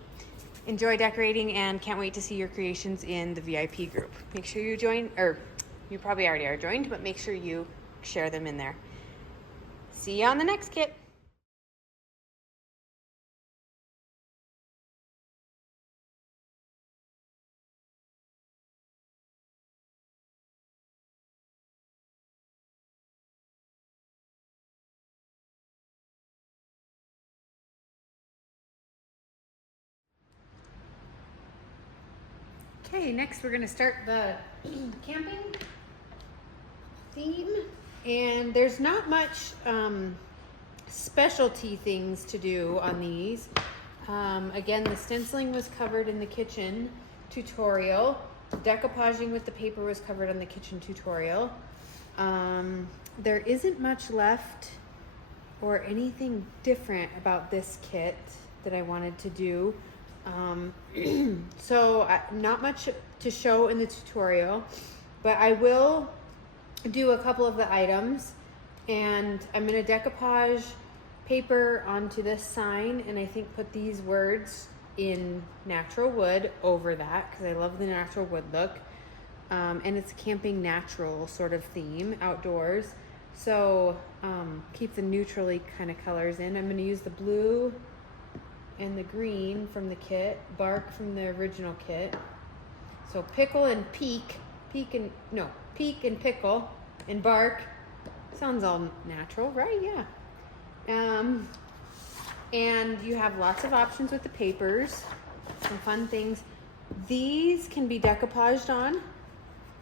Enjoy decorating and can't wait to see your creations in the VIP group. Make sure you join, or you probably already are joined, but make sure you share them in there. See you on the next kit. Okay, next we're gonna start the camping theme, and there's not much specialty things to do on these. Again, the stenciling was covered in the kitchen tutorial. Decoupaging with the paper was covered on the kitchen tutorial. There isn't much left or anything different about this kit that I wanted to do. So not much to show in the tutorial, but I will do a couple of the items, and I'm going to decoupage paper onto this sign, and I think put these words in natural wood over that because I love the natural wood look. And it's a camping natural sort of theme outdoors. So keep the neutrally kind of colors in. I'm going to use the blue and the green from the kit, bark from the original kit. So pickle and peak and pickle and bark. Sounds all natural, right? Yeah. And you have lots of options with the papers, some fun things. These can be decoupaged on,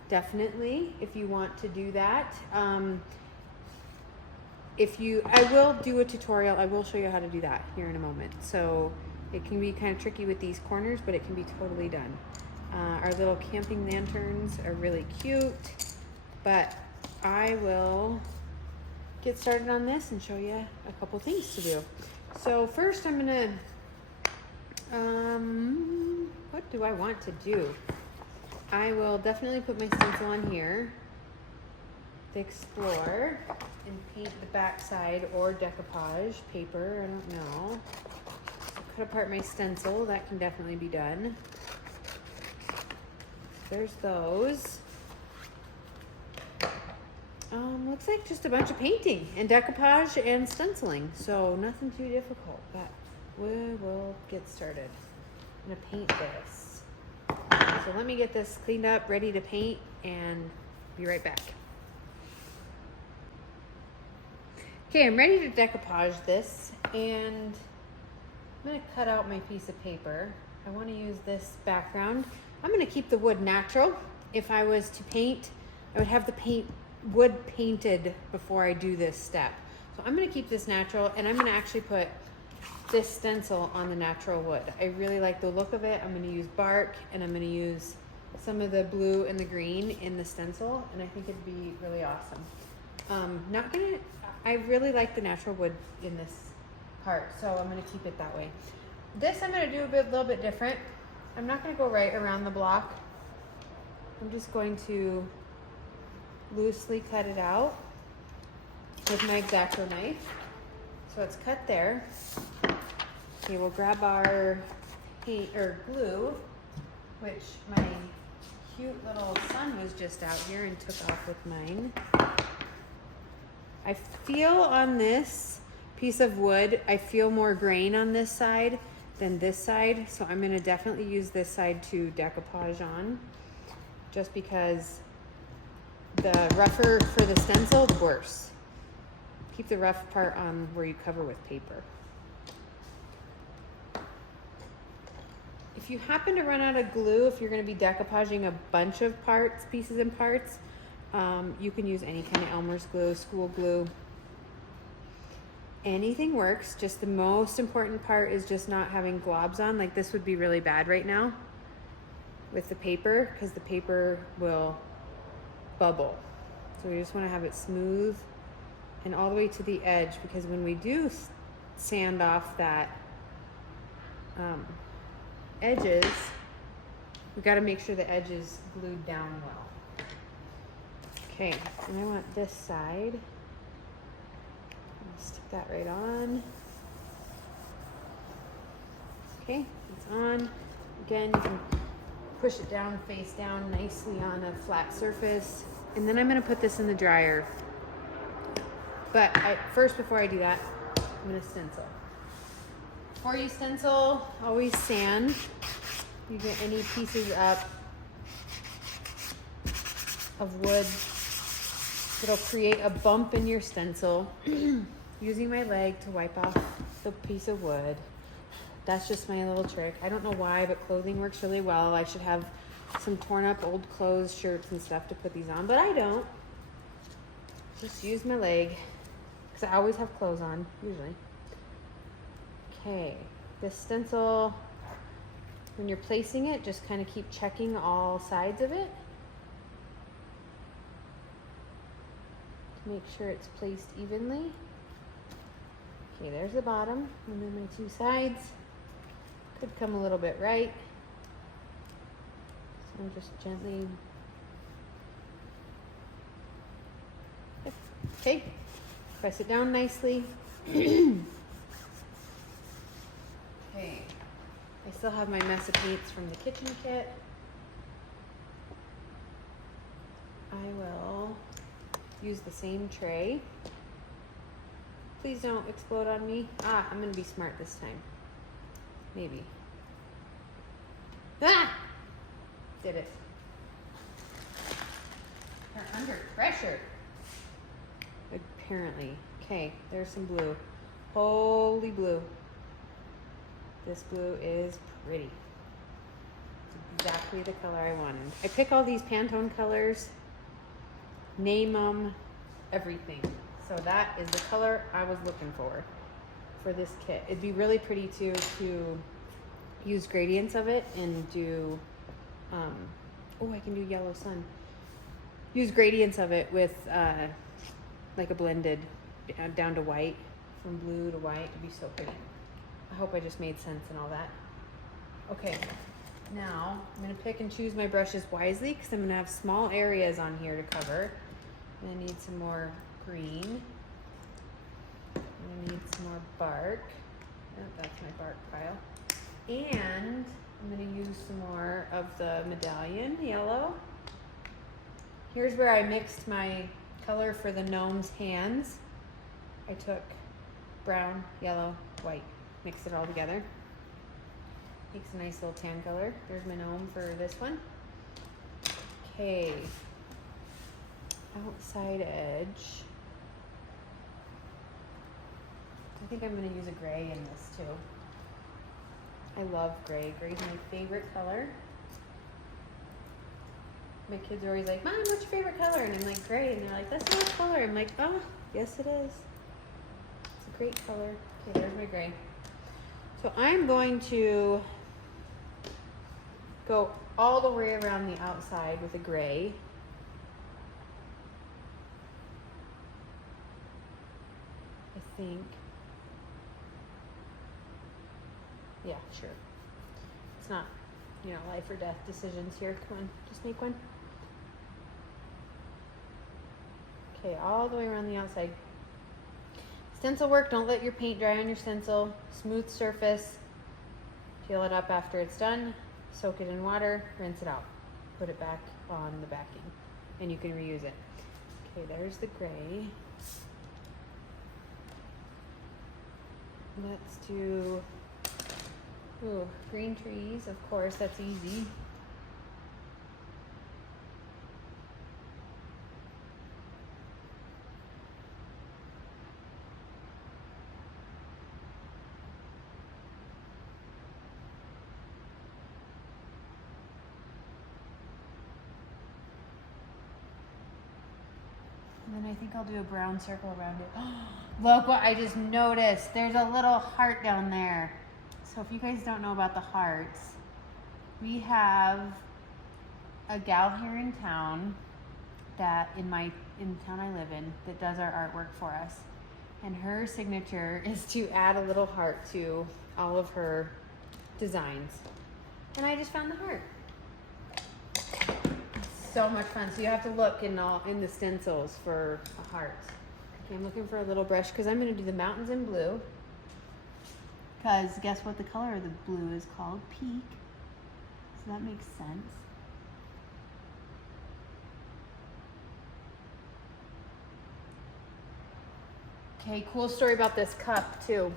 definitely, if you want to do that. I will do a tutorial. I will show you how to do that here in a moment. So it can be kind of tricky with these corners, but it can be totally done. Our little camping lanterns are really cute, but I will get started on this and show you a couple things to do. So first I'm gonna, what do I want to do? I will definitely put my stencil on here, the Explore, and paint the back side or decoupage paper, I don't know. So cut apart my stencil, that can definitely be done. There's those. Looks like just a bunch of painting and decoupage and stenciling, so nothing too difficult, but we will get started. I'm gonna paint this. So let me get this cleaned up, ready to paint, and be right back. Okay, I'm ready to decoupage this, and I'm gonna cut out my piece of paper. I wanna use this background. I'm gonna keep the wood natural. If I was to paint, I would have the wood painted before I do this step. So I'm gonna keep this natural, and I'm gonna actually put this stencil on the natural wood. I really like the look of it. I'm gonna use bark, and I'm gonna use some of the blue and the green in the stencil, and I think it'd be really awesome. I really like the natural wood in this part, so I'm gonna keep it that way. This I'm gonna do a little bit different. I'm not gonna go right around the block. I'm just going to loosely cut it out with my X-Acto knife. So it's cut there. Okay, we'll grab our paint or glue, which my cute little son was just out here and took off with mine. I feel on this piece of wood, I feel more grain on this side than this side, so I'm gonna definitely use this side to decoupage on, just because the rougher for the stencil, the worse. Keep the rough part on where you cover with paper. If you happen to run out of glue, if you're going to be decoupaging a bunch of parts, pieces and parts, you can use any kind of Elmer's glue, school glue. Anything works. Just the most important part is just not having globs on. Like this would be really bad right now with the paper, because the paper will bubble. So we just want to have it smooth and all the way to the edge, because when we do sand off that edges, we got to make sure the edge is glued down well. Okay, and I want this side. I'll stick that right on. Okay, it's on. Again, you can push it down, face down nicely on a flat surface. And then I'm gonna put this in the dryer. But first, before I do that, I'm gonna stencil. Before you stencil, always sand. You get any pieces up of wood that'll create a bump in your stencil. Using my leg to wipe off the piece of wood. That's just my little trick. I don't know why, but clothing works really well. I should have some torn up old clothes, shirts and stuff to put these on, but I don't. Just use my leg, because I always have clothes on, usually. Okay, this stencil, when you're placing it, just kind of keep checking all sides of it to make sure it's placed evenly. Okay, there's the bottom, and then my two sides. Could come a little bit right. So I'm just gently. Okay, press it down nicely. Okay, I still have my mess of paints from the kitchen kit. I will use the same tray. Please don't explode on me. Ah, I'm gonna be smart this time. Maybe. Ah! Did it. They're under pressure. Apparently. Okay, there's some blue. Holy blue. This blue is pretty. It's exactly the color I wanted. I pick all these Pantone colors, name them, everything. So that is the color I was looking for this kit. It'd be really pretty too to use gradients of it and do, oh, I can do yellow sun. Use gradients of it with like a blended down to white, from blue to white. It'd be so pretty. I hope I just made sense and all that. Okay, now I'm gonna pick and choose my brushes wisely because I'm gonna have small areas on here to cover. I'm gonna need some more green. I'm gonna need some more bark. Oh, that's my bark pile. And I'm gonna use some more of the medallion yellow. Here's where I mixed my color for the Gnomes Hands. I took brown, yellow, white, mixed it all together. Makes a nice little tan color. There's my gnome for this one. Okay, outside edge. I think I'm gonna use a gray in this too. I love gray. Gray's my favorite color. My kids are always like, Mom, what's your favorite color? And I'm like, gray. And they're like, that's not a color. I'm like, oh, yes it is. It's a great color. Okay, there's my gray. So I'm going to go all the way around the outside with a gray. I think. Yeah, sure. It's not, life or death decisions here. Come on, just make one. Okay, all the way around the outside. Stencil work, don't let your paint dry on your stencil. Smooth surface. Peel it up after it's done. Soak it in water, rinse it out. Put it back on the backing, and you can reuse it. Okay, there's the gray. Let's do green trees, of course, that's easy. And then I think I'll do a brown circle around it. Look what I just noticed. There's a little heart down there. So if you guys don't know about the hearts, we have a gal here in town that in the town I live in that does our artwork for us. And her signature is to add a little heart to all of her designs. And I just found the heart. It's so much fun. So you have to look in the stencils for a heart. Okay, I'm looking for a little brush because I'm going to do the mountains in blue. Because guess what the color of the blue is called? Peak. So that makes sense. Okay, cool story about this cup too.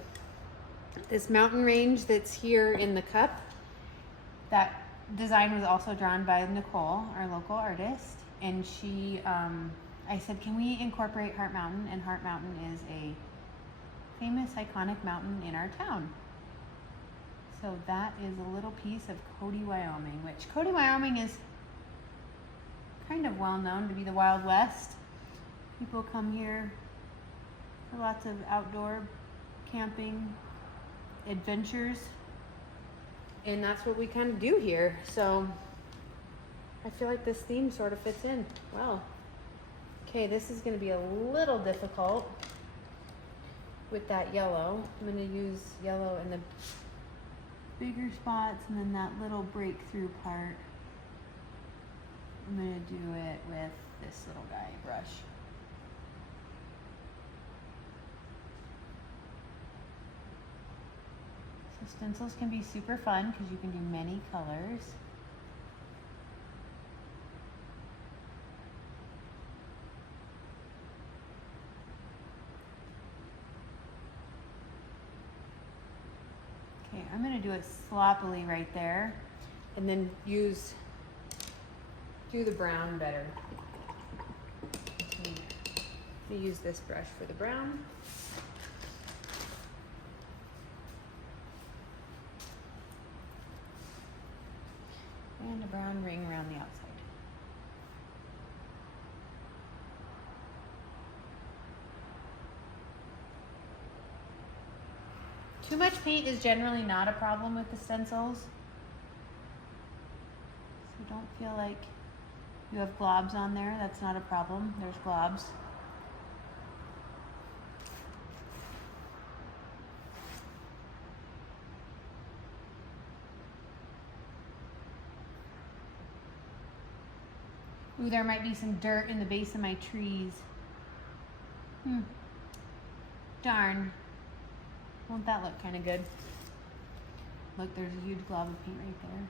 This mountain range that's here in the cup, that design was also drawn by Nicole, our local artist. And she, I said, can we incorporate Heart Mountain? And Heart Mountain is a famous, iconic mountain in our town. So that is a little piece of Cody, Wyoming, which Cody, Wyoming is kind of well known to be the Wild West. People come here for lots of outdoor camping adventures, and that's what we kind of do here. So I feel like this theme sort of fits in well. Okay, this is going to be a little difficult with that yellow. I'm going to use yellow in the bigger spots and then that little breakthrough part. I'm going to do it with this little guy brush. So stencils can be super fun because you can do many colors. Okay, I'm going to do it sloppily right there and then do the brown better. I'm going to use this brush for the brown. And a brown ring around the outside. Too much paint is generally not a problem with the stencils. So don't feel like you have globs on there. That's not a problem. There's globs. Ooh, there might be some dirt in the base of my trees. Darn. Won't that look kind of good? Look, there's a huge glob of paint right there.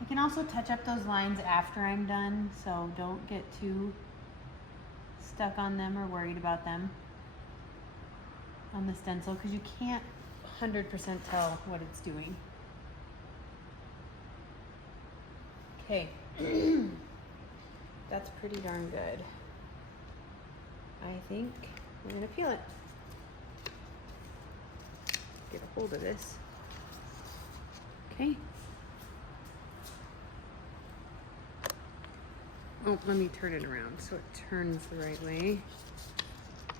I can also touch up those lines after I'm done, so don't get too stuck on them or worried about them on the stencil, because you can't 100% tell what it's doing. Okay, that's pretty darn good. I think I'm gonna peel it. Get a hold of this. Okay. Oh, let me turn it around so it turns the right way.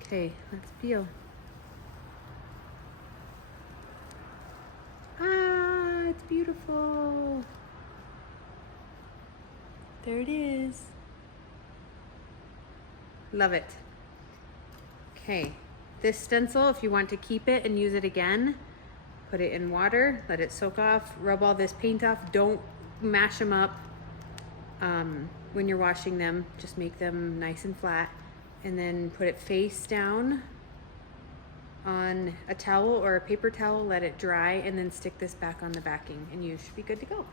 Okay, let's peel. Ah, it's beautiful. There it is. Love it. Okay, this stencil, if you want to keep it and use it again, put it in water, let it soak off, rub all this paint off. Don't mash them up when you're washing them. Just make them nice and flat, and then put it face down on a towel or a paper towel, let it dry, and then stick this back on the backing and you should be good to go.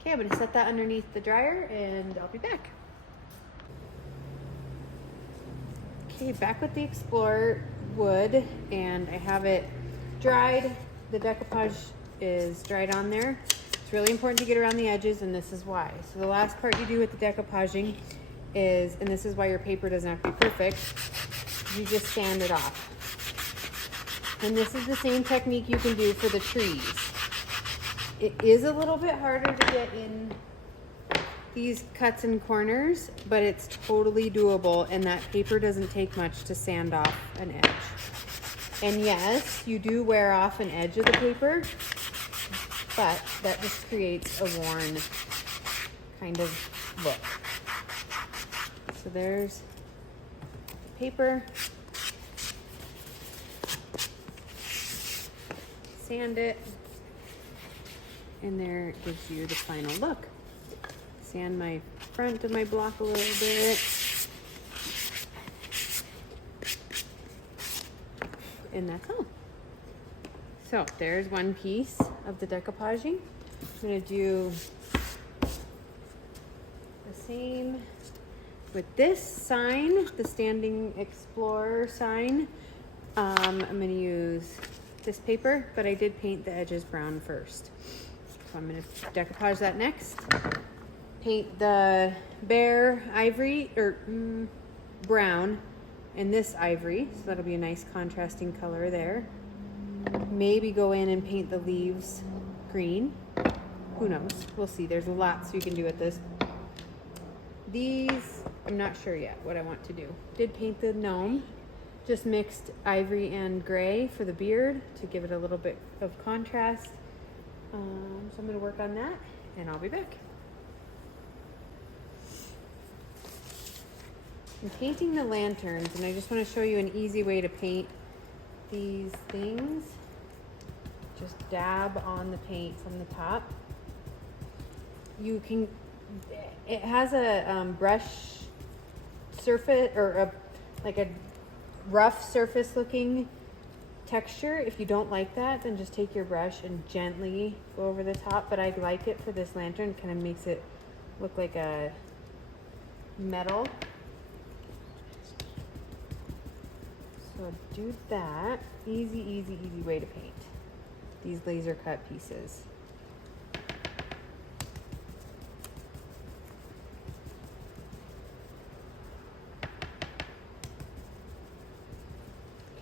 Okay, I'm gonna set that underneath the dryer and I'll be back. Okay, back with the Explorer wood, and I have it dried. The decoupage is dried on there. It's really important to get around the edges, and this is why. So the last part you do with the decoupaging is, and this is why your paper doesn't have to be perfect, you just sand it off. And this is the same technique you can do for the trees. It is a little bit harder to get in these cuts and corners, but it's totally doable, and that paper doesn't take much to sand off an edge. And yes, you do wear off an edge of the paper, but that just creates a worn kind of look. So there's the paper. Sand it, and there it gives you the final look. Sand my front of my block a little bit. And that's all. So there's one piece of the decoupaging. I'm gonna do the same with this sign, the Standing Explorer sign. I'm gonna use this paper, but I did paint the edges brown first. So I'm gonna decoupage that next. paint the bear ivory or brown and this ivory, so that'll be a nice contrasting color there. Maybe go in and paint the leaves green. Who knows? We'll see. There's lots you can do with this. These, I'm not sure yet what I want to do. Did paint the gnome. Just mixed ivory and gray for the beard to give it a little bit of contrast. So I'm going to work on that and I'll be back. I'm painting the lanterns and I just want to show you an easy way to paint these things. Just dab on the paint from the top. You can, it has a brush surface or like a rough surface looking texture. If you don't like that, then just take your brush and gently go over the top. But I like it for this lantern. It kind of makes it look like a metal. So do that. Easy, easy, easy way to paint these laser cut pieces.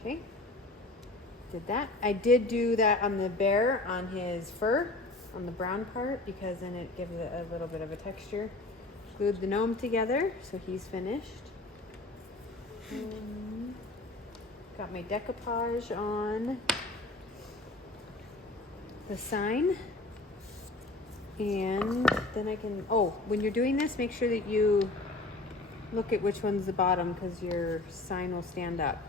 Okay, did that. I did do that on the bear, on his fur, on the brown part, because then it gives it a little bit of a texture. Glued the gnome together, so he's finished. Got my decoupage on the sign. And then I can, oh, when you're doing this, make sure that you look at which one's the bottom because your sign will stand up.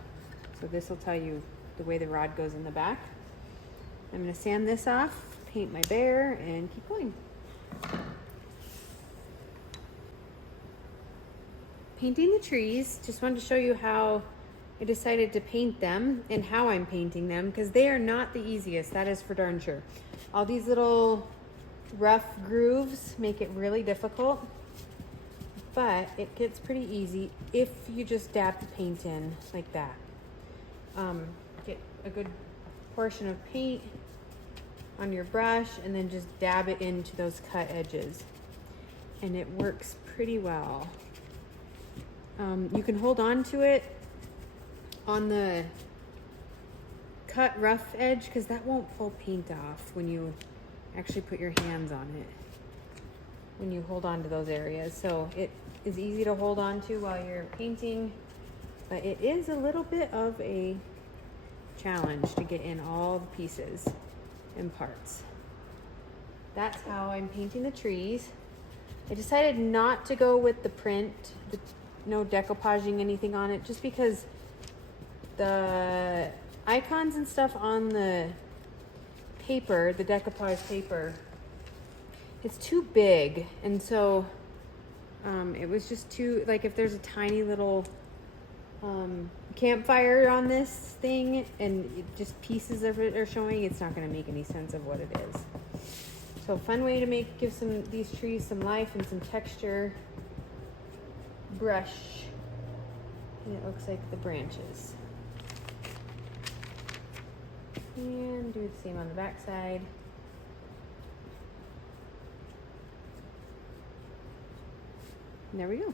So this will tell you the way the rod goes in the back. I'm going to sand this off, paint my bear, and keep going. Painting the trees, just wanted to show you how I decided to paint them and how I'm painting them because they are not the easiest, that is for darn sure. All these little rough grooves make it really difficult, but it gets pretty easy if you just dab the paint in like that. Get a good portion of paint on your brush and then just dab it into those cut edges. And it works pretty well. You can hold on to it on the cut rough edge because that won't pull paint off when you actually put your hands on it, when you hold on to those areas. So it is easy to hold on to while you're painting, but it is a little bit of a challenge to get in all the pieces and parts. That's how I'm painting the trees. I decided not to go with the print, no decoupaging anything on it, just because the icons and stuff on the paper, the decoupage paper, it's too big. And so it was just too, like if there's a tiny little campfire on this thing and just pieces of it are showing, it's not going to make any sense of what it is. So fun way to give these trees some life and some texture. Brush, and it looks like the branches. And do the same on the back side. And there we go.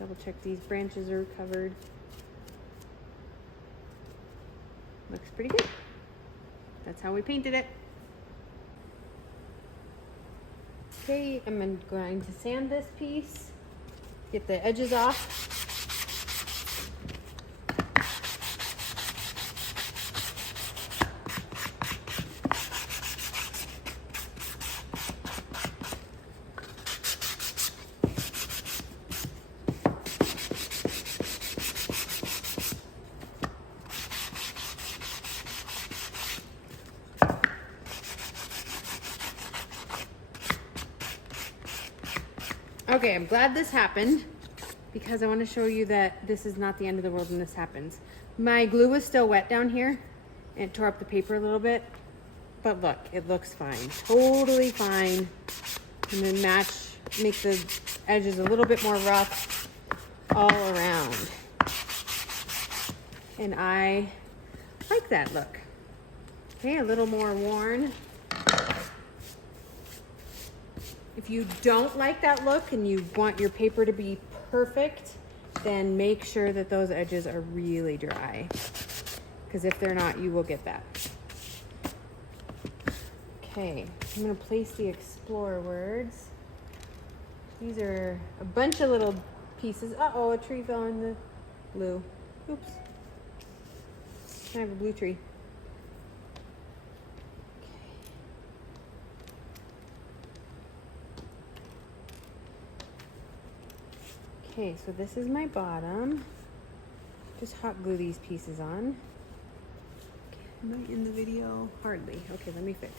Double check these branches are covered. Looks pretty good. That's how we painted it. Okay, I'm going to sand this piece, get the edges off. Okay, I'm glad this happened because I want to show you that this is not the end of the world when this happens. My glue was still wet down here and it tore up the paper a little bit, but look, it looks fine, totally fine. And then make the edges a little bit more rough all around. And I like that look. Okay, a little more worn. If you don't like that look and you want your paper to be perfect, then make sure that those edges are really dry. Because if they're not, you will get that. Okay, I'm gonna place the explore words. These are a bunch of little pieces. Uh-oh, a tree fell in the blue. Oops. I have a blue tree. Okay, so this is my bottom. Just hot glue these pieces on. Okay, am I in the video? Hardly. Okay, let me fix.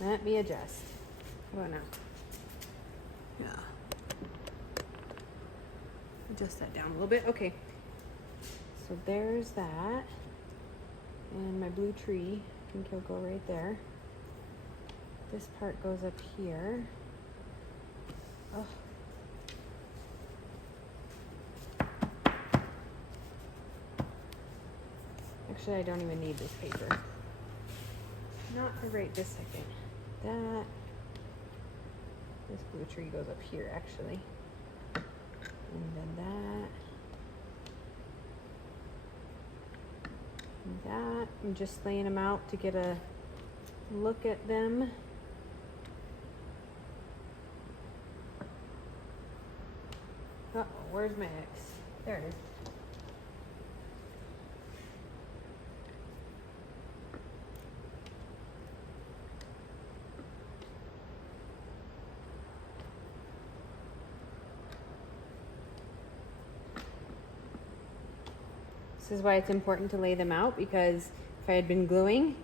Let me adjust. How about now? Yeah. Adjust that down a little bit. Okay. So there's that. And my blue tree, I think he'll go right there. This part goes up here. Oh. Actually, I don't even need this paper. Not for right this second. That. This blue tree goes up here, actually. And then that. And that. I'm just laying them out to get a look at them. Uh-oh, where's my X? There it is. This is why it's important to lay them out, because if I had been gluing,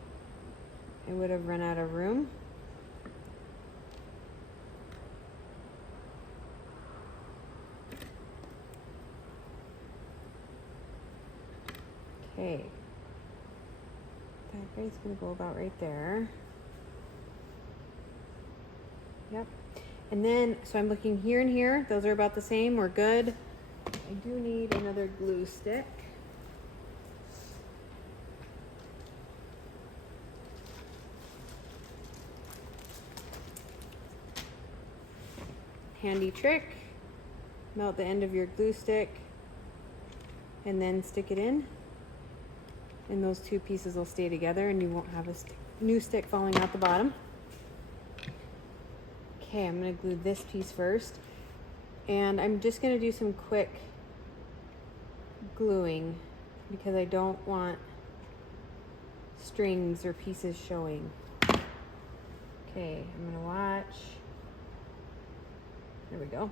I would have run out of room. Okay. That guy's gonna go about right there. Yep. And then, so I'm looking here and here. Those are about the same. We're good. I do need another glue stick. Handy trick, melt the end of your glue stick and then stick it in, and those two pieces will stay together and you won't have a new stick falling out the bottom. Okay, I'm going to glue this piece first, and I'm just going to do some quick gluing because I don't want strings or pieces showing. Okay, I'm going to watch. There we go.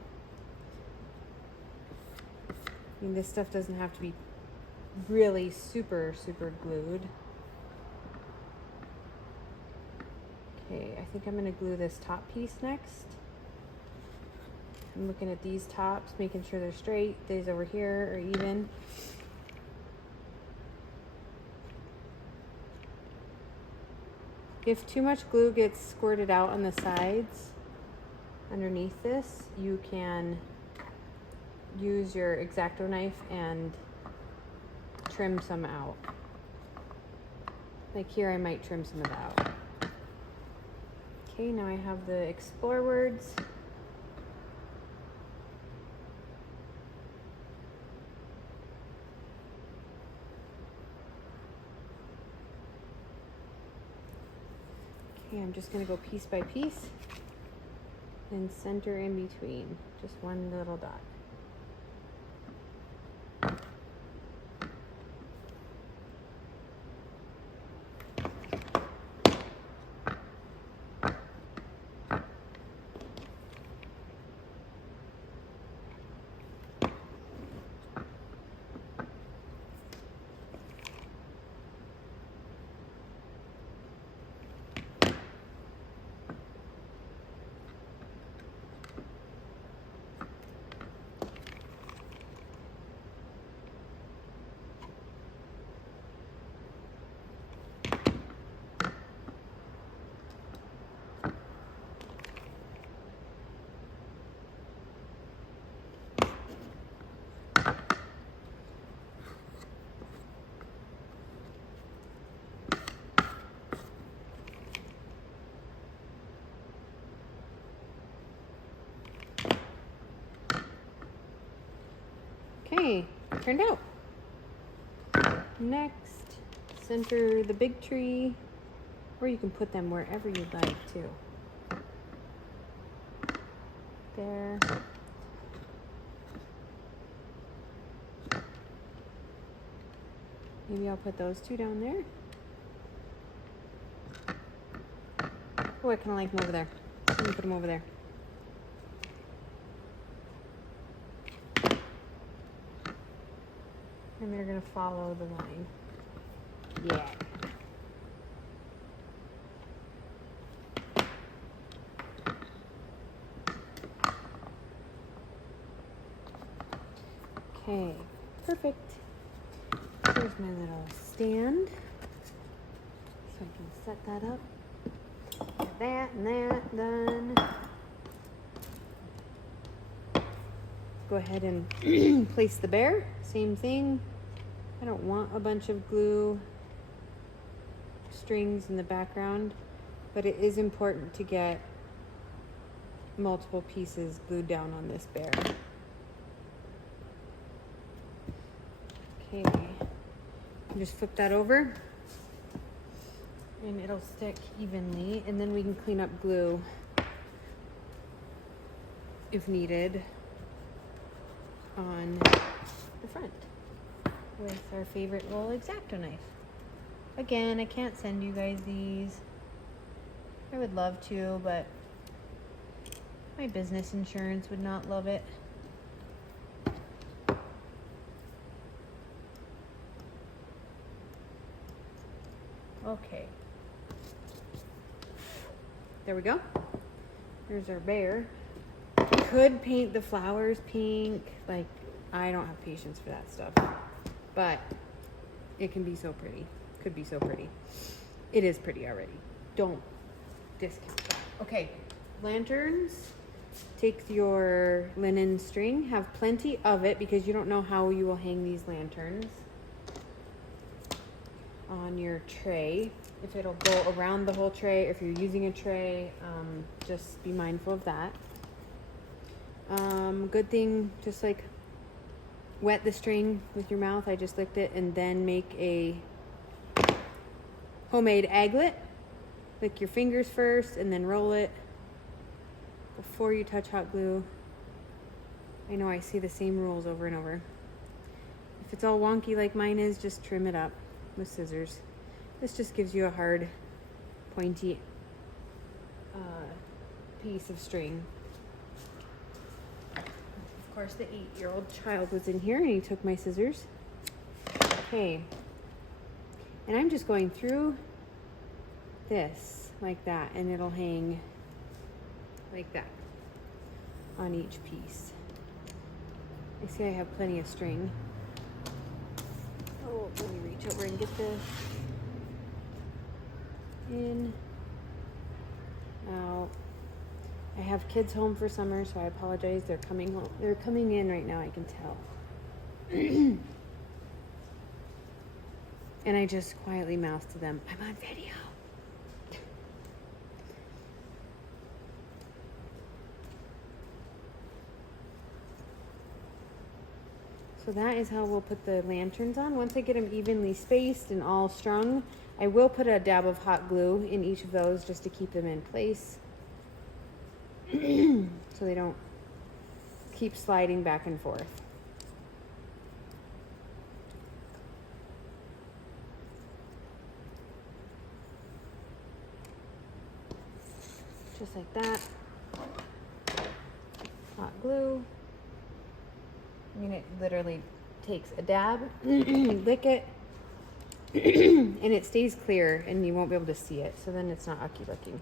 I mean, this stuff doesn't have to be really super glued. Okay, I think I'm gonna glue this top piece next. I'm looking at these tops, making sure they're straight. These over here are even. If too much glue gets squirted out on the sides, underneath this, you can use your X-Acto knife and trim some out. Like here, I might trim some of that out. Okay, now I have the explore words. Okay, I'm just gonna go piece by piece and center in between, just one little dot. Okay, turned out. Next, center the big tree, or you can put them wherever you'd like to. There. Maybe I'll put those two down there. Oh, I kind of like them over there. Let me put them over there. And they're gonna follow the line. Yeah. Okay, perfect. Here's my little stand. So I can set that up. Get that and that done. Go ahead and place the bear. Same thing. I don't want a bunch of glue strings in the background, but it is important to get multiple pieces glued down on this bear. Okay, just flip that over and it'll stick evenly, and then we can clean up glue if needed on the front with our favorite little X-Acto knife. Again, I can't send you guys these. I would love to, but my business insurance would not love it. Okay. There we go. Here's our bear. Could paint the flowers pink. Like, I don't have patience for that stuff. But it can be so pretty. Could be so pretty. It is pretty already. Don't discount that. Okay, lanterns. Take your linen string. Have plenty of it because you don't know how you will hang these lanterns on your tray. If it'll go around the whole tray, if you're using a tray, just be mindful of that. Good thing, just like wet the string with your mouth. I just licked it, and then make a homemade aglet. Lick your fingers first and then roll it before you touch hot glue. I know I see the same rules over and over. If it's all wonky like mine is, just trim it up with scissors. This just gives you a hard, pointy piece of string. Of course, the 8-year-old child was in here and he took my scissors. Okay. And I'm just going through this like that, and it'll hang like that on each piece. I see I have plenty of string. Oh, let me reach over and get this in, out. I have kids home for summer, so I apologize. They're coming home. They're coming in right now, I can tell. And I just quietly mouthed to them, I'm on video. So that is how we'll put the lanterns on. Once I get them evenly spaced and all strung, I will put a dab of hot glue in each of those just to keep them in place. So they don't keep sliding back and forth. Just like that. Hot glue. I mean, it literally takes a dab, you lick it, and it stays clear and you won't be able to see it. So then it's not ucky looking.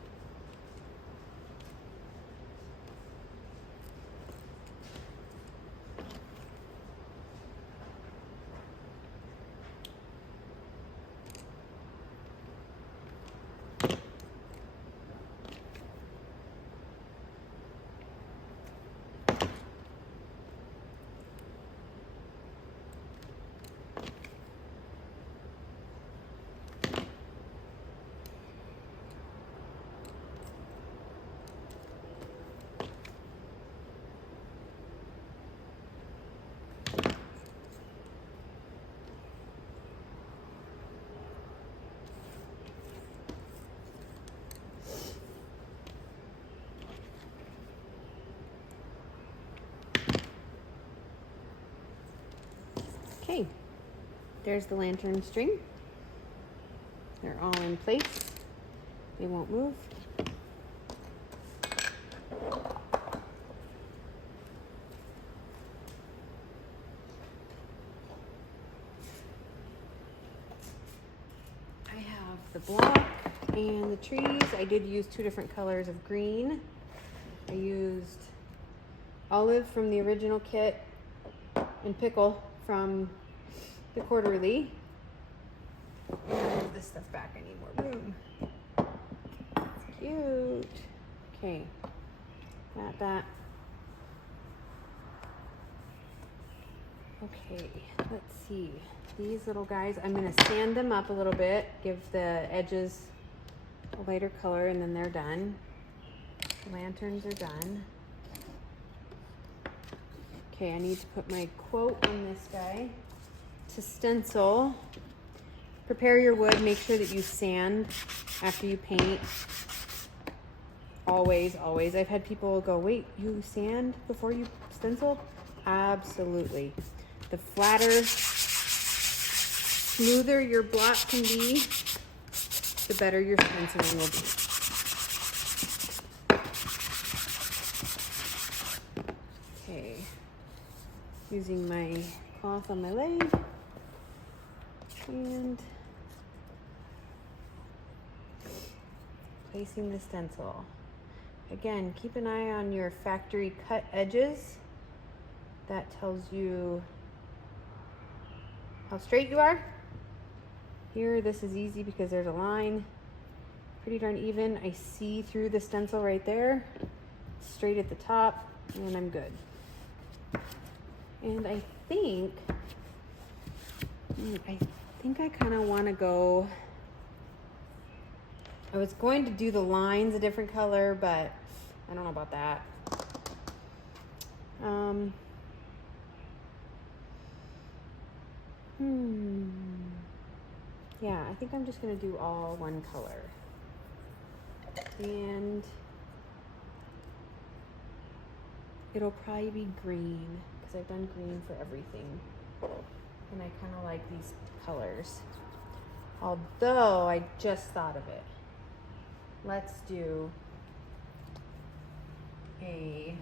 Okay, there's the lantern string. They're all in place. They won't move. I have the block and the trees. I did use 2 different colors of green. I used olive from the original kit and pickle from the quarterly. I don't move this stuff back, I need more room. It's cute. Okay, got that. Okay, let's see. These little guys, I'm gonna sand them up a little bit, give the edges a lighter color, and then they're done. The lanterns are done. Okay, I need to put my quote on this guy. To stencil, prepare your wood, make sure that you sand after you paint. Always, always. I've had people go, wait, you sand before you stencil? Absolutely. The flatter, smoother your block can be, the better your stenciling will be. Okay, using my cloth on my leg and placing the stencil. Again, keep an eye on your factory cut edges. That tells you how straight you are. Here, this is easy because there's a line, pretty darn even. I see through the stencil right there, straight at the top, and I'm good. And I think I kind of want to go, I was going to do the lines a different color, but I don't know about that. Yeah, I think I'm just gonna do all one color. And it'll probably be green, because I've done green for everything. And I kind of like these colors. Although, I just thought of it. Let's do a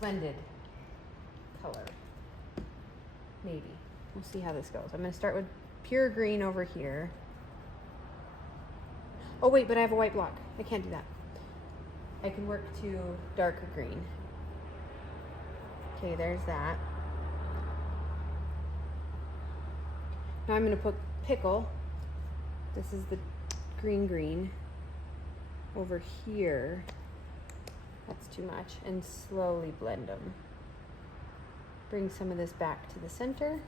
blended color. Maybe. We'll see how this goes. I'm going to start with pure green over here. Oh wait, but I have a white block. I can't do that. I can work to darker green. Okay, there's that. Now I'm going to put pickle. This is the green over here. That's too much. And slowly blend them. Bring some of this back to the center.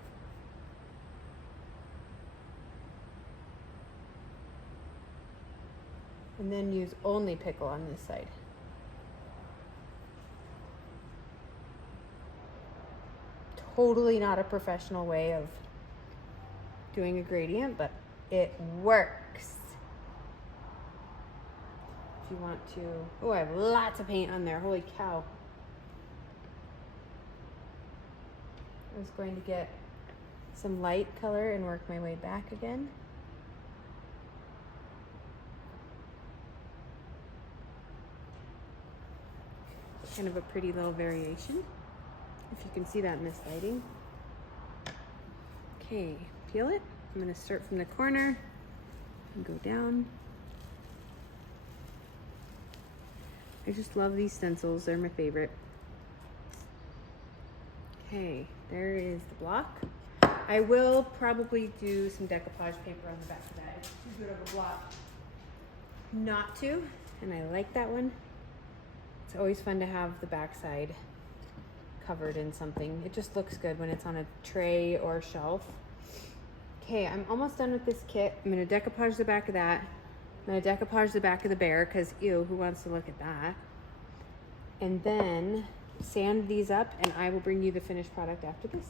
And then use only pickle on this side. Totally not a professional way of doing a gradient, but it works. If you want to, oh, I have lots of paint on there, holy cow. I was going to get some light color and work my way back again. Kind of a pretty little variation, if you can see that in this lighting. Okay, peel it. I'm going to start from the corner and go down. I just love these stencils, they're my favorite. Okay, there is the block. I will probably do some decoupage paper on the back of that. It's too good of a block not to, and I like that one. It's always fun to have the backside covered in something. It just looks good when it's on a tray or shelf. Okay, I'm almost done with this kit. I'm gonna decoupage the back of that. I'm gonna decoupage the back of the bear, because ew, who wants to look at that? And then sand these up, and I will bring you the finished product after this.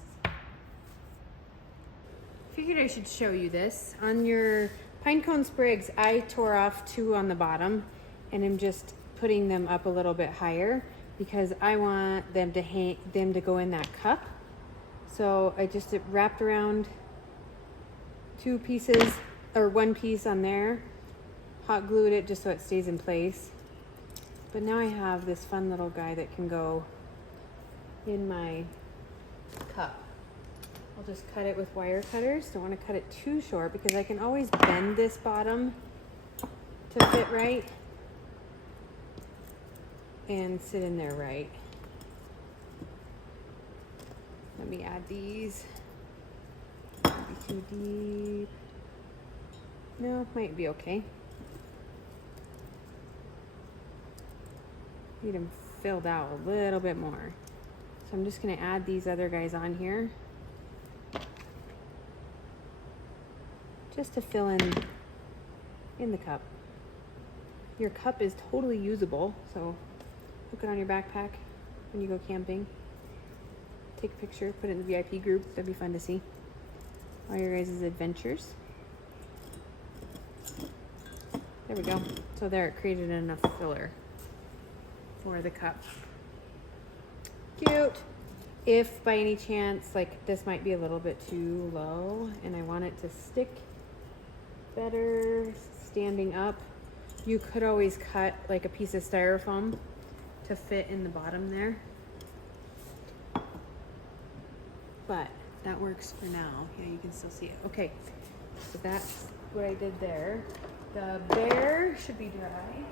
Figured I should show you this. On your pinecone sprigs, I tore off 2 on the bottom, and I'm just putting them up a little bit higher because I want them to go in that cup. So I just wrapped around 2 pieces or 1 piece on there, hot glued it just so it stays in place. But now I have this fun little guy that can go in my cup. I'll just cut it with wire cutters. Don't want to cut it too short because I can always bend this bottom to fit right and sit in there right. Let me add these. Might be too deep. No, might be okay. Need them filled out a little bit more. So I'm just gonna add these other guys on here. Just to fill in the cup. Your cup is totally usable, so hook it on your backpack when you go camping. Take a picture, put it in the VIP group. That'd be fun to see. All your guys' adventures. There we go. So there, it created enough filler for the cup. Cute. If by any chance, like this might be a little bit too low and I want it to stick better standing up, you could always cut like a piece of styrofoam to fit in the bottom there. But that works for now. Yeah, you can still see it. Okay, so that's what I did there. The bear should be dry.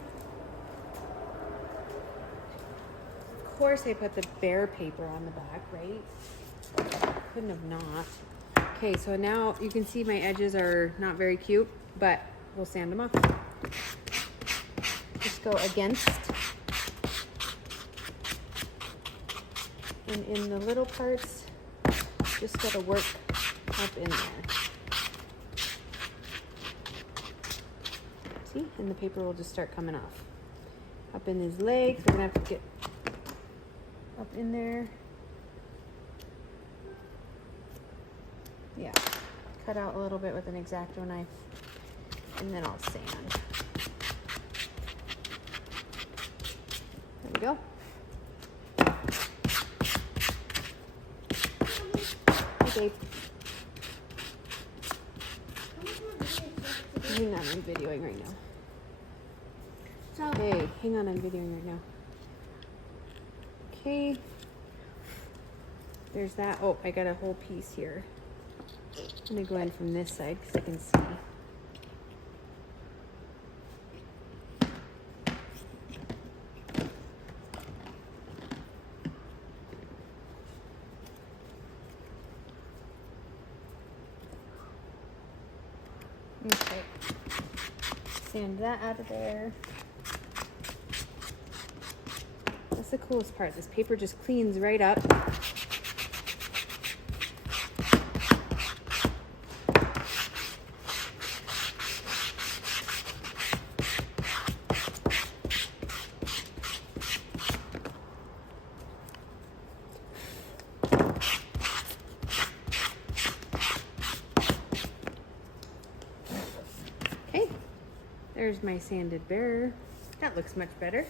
Of course I put the bear paper on the back, right? Couldn't have not. Okay, so now you can see my edges are not very cute, but we'll sand them off. Just go against. And in the little parts, just gotta work up in there. See? And the paper will just start coming off. Up in his legs, we're gonna have to get up in there. Yeah, cut out a little bit with an X-Acto knife, and then I'll sand. There we go. Okay. Hang on, I'm videoing right now. Okay, hang on, I'm videoing right now. Okay. There's that. Oh, I got a whole piece here. I'm gonna go in from this side because I can see. Okay. Sand that out of there. That's the coolest part. This paper just cleans right up. Okay, there's my sanded bear. That looks much better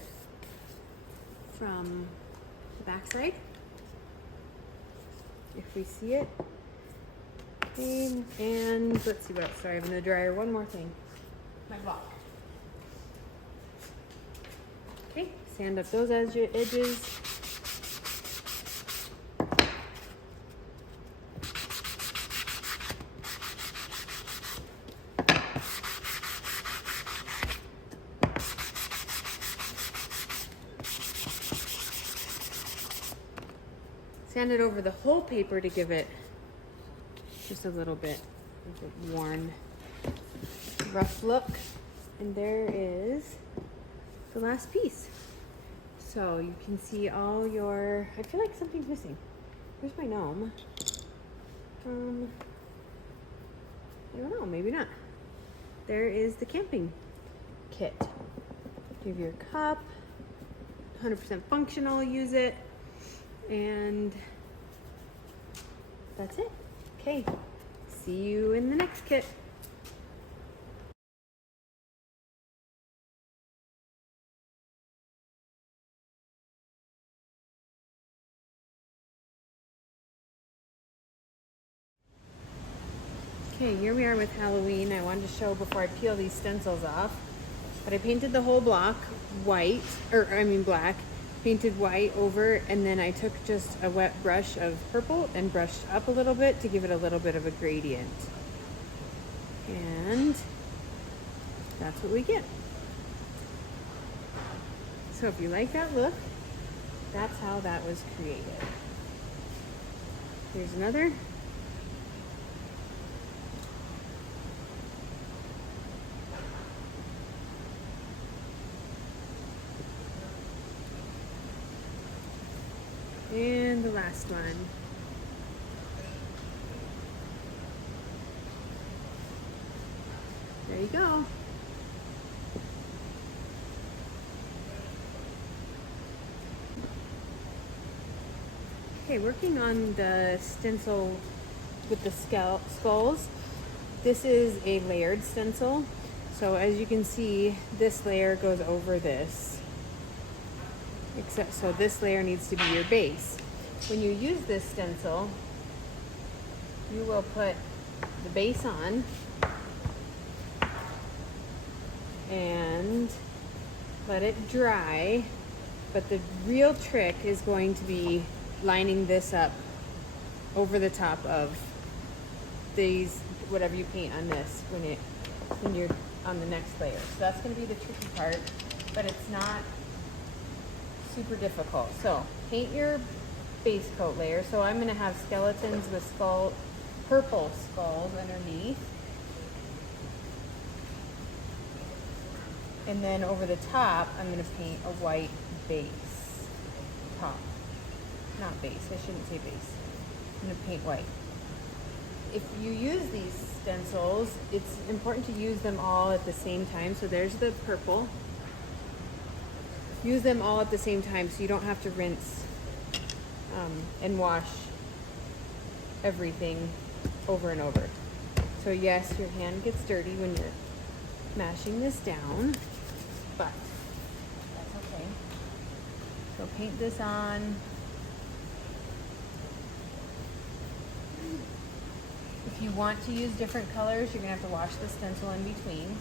from the back side, if we see it. Okay, and let's see what else. Sorry, I have in the dryer. One more thing. My block. Okay, sand up those edges. Sand it over the whole paper to give it just a little bit of a worn, rough look. And there is the last piece. So you can see all your, I feel like something's missing. Where's my gnome? I don't know, maybe not. There is the camping kit. You have your cup, 100% functional, use it. And that's it. Okay, see you in the next kit. Okay, here we are with Halloween. I wanted to show before I peel these stencils off. But I painted the whole block white, black, painted white over, and then I took just a wet brush of purple and brushed up a little bit to give it a little bit of a gradient. And that's what we get. So if you like that look, that's how that was created. Here's another. And the last one. There you go. Okay, working on the stencil with the skulls. This is a layered stencil. So as you can see, this layer goes over this. Except, so this layer needs to be your base. When you use this stencil, you will put the base on and let it dry. But the real trick is going to be lining this up over the top of these, whatever you paint on this when you're on the next layer. So that's going to be the tricky part, but it's not super difficult. So paint your base coat layer. So I'm going to have skeletons with purple skulls underneath. And then over the top, I'm going to paint a white base top. Not base, I shouldn't say base. I'm going to paint white. If you use these stencils, it's important to use them all at the same time. So there's the purple. Use them all at the same time so you don't have to rinse and wash everything over and over. So yes, your hand gets dirty when you're mashing this down, but that's okay. So paint this on. If you want to use different colors, you're going to have to wash the stencil in between.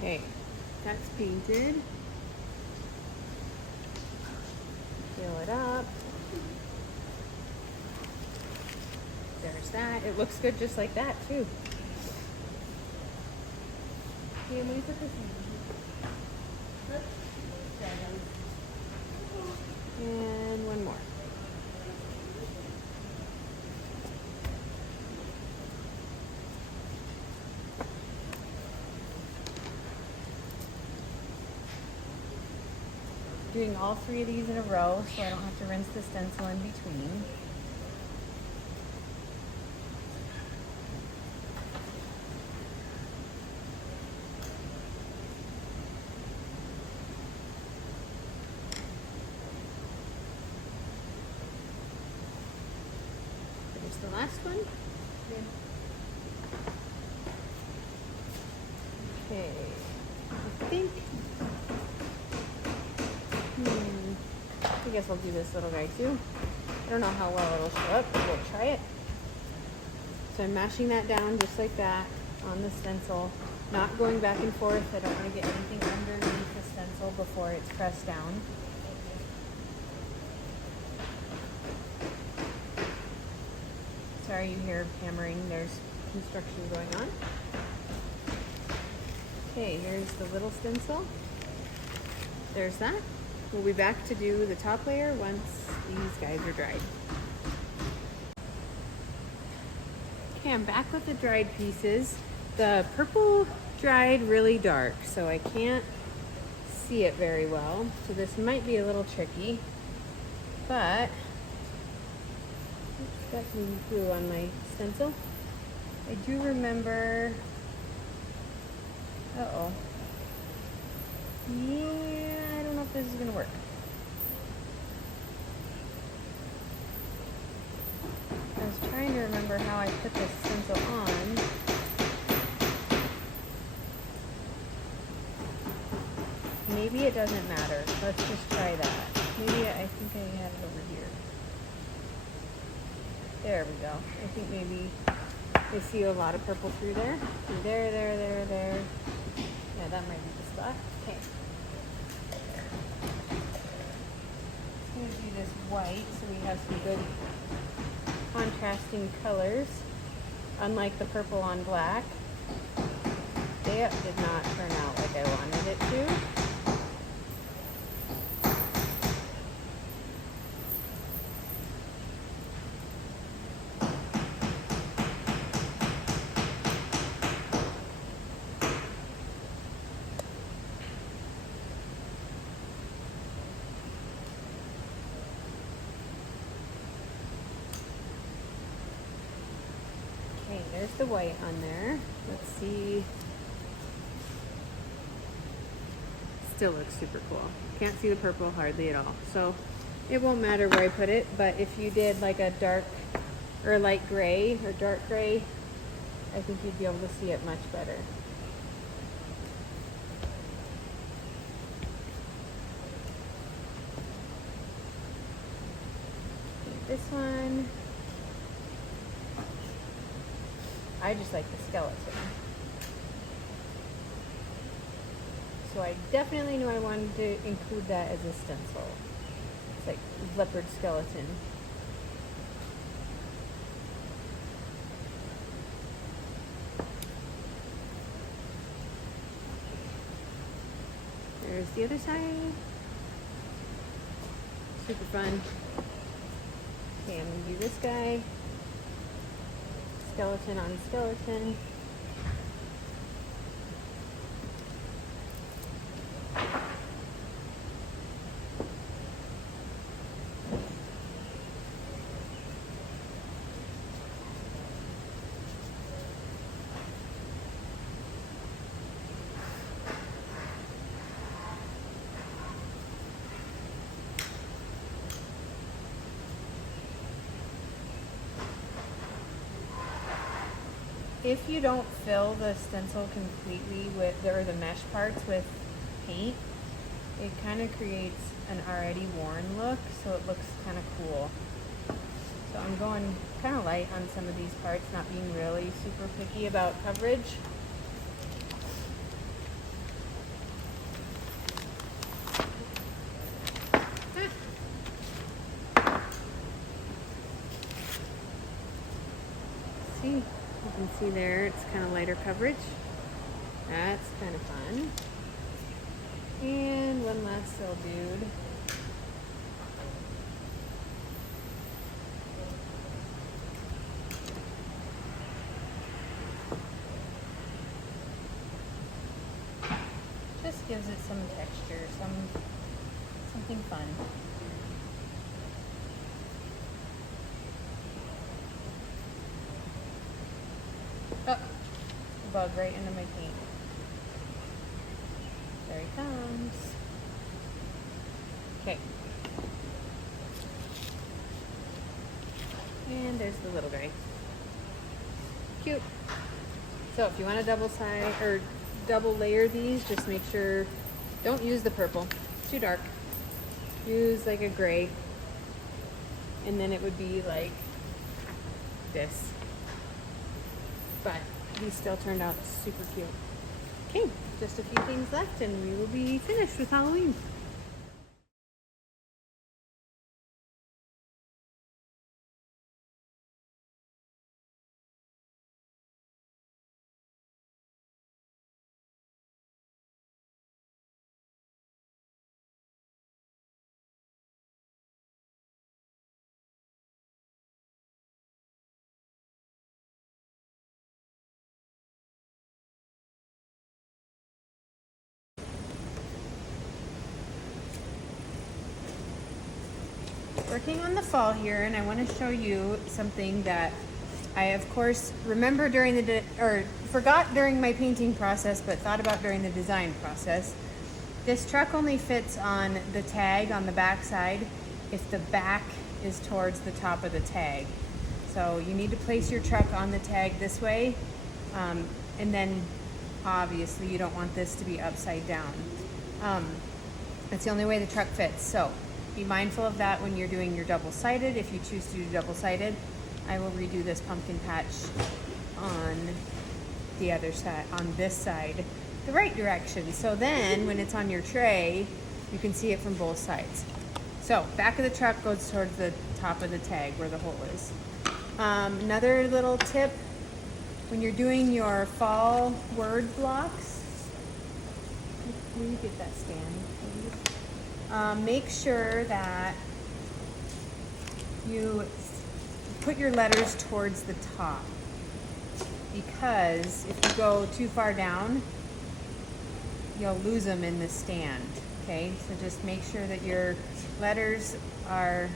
Okay, that's painted. Fill it up. There's that. It looks good just like that too. Okay, I'm gonna put this in. And one more. Doing all three of these in a row so I don't have to rinse the stencil in between. There's the last one. Okay, I think I guess I'll do this little guy too. I don't know how well it'll show up, but we'll try it. So I'm mashing that down just like that on the stencil, not going back and forth. I don't want to get anything underneath the stencil before it's pressed down. Sorry you hear hammering, there's construction going on. Okay, here's the little stencil. There's that. We'll be back to do the top layer once these guys are dried. Okay, I'm back with the dried pieces. The purple dried really dark, so I can't see it very well. So this might be a little tricky, but got some glue on my stencil. I do remember, Yeah, I don't know if this is gonna work. I was trying to remember how I put this stencil on. Maybe it doesn't matter. Let's just try that. Maybe I think I had it over here. There we go. I think maybe you see a lot of purple through there. There. Yeah, that might be the spot. Okay. I'm going to do this white so we have some good contrasting colors. Unlike the purple on black, that did not turn out like I wanted it to. Okay, there's the white on there. Let's see. Still looks super cool. Can't see the purple hardly at all. So it won't matter where I put it, but if you did like a dark or light gray or dark gray, I think you'd be able to see it much better. This one, I just like the skeleton. So I definitely knew I wanted to include that as a stencil. It's like leopard skeleton. There's the other side. Super fun. Okay, I'm gonna do this guy. Skeleton on skeleton. If you don't fill the stencil completely with, or the mesh parts with paint, it kind of creates an already worn look, so it looks kind of cool. So I'm going kind of light on some of these parts, not being really super picky about coverage. See? You can see there, it's kind of lighter coverage. That's kind of fun. And one last little dude. Just gives it some texture, something fun. Oh, bug right into my paint. There he comes. Okay. And there's the little guy. Cute. So if you want to double layer these, just make sure, don't use the purple, it's too dark. Use like a gray, and then it would be like this. But these still turned out super cute. Okay, just a few things left and we will be finished with Halloween. Working on the fall here, and I want to show you something that I of course remember during the forgot during my painting process, but thought about during the design process. This truck only fits on the tag on the back side if the back is towards the top of the tag. So you need to place your truck on the tag this way, and then obviously you don't want this to be upside down. That's the only way the truck fits. So be mindful of that when you're doing your double-sided. If you choose to do double-sided, I will redo this pumpkin patch on the other side, on this side, the right direction. So then when it's on your tray, you can see it from both sides. So back of the truck goes towards the top of the tag where the hole is. Another little tip, when you're doing your fall word blocks, will you get that stand, please? Make sure that you put your letters towards the top, because if you go too far down, you'll lose them in the stand. Okay, so just make sure that your letters are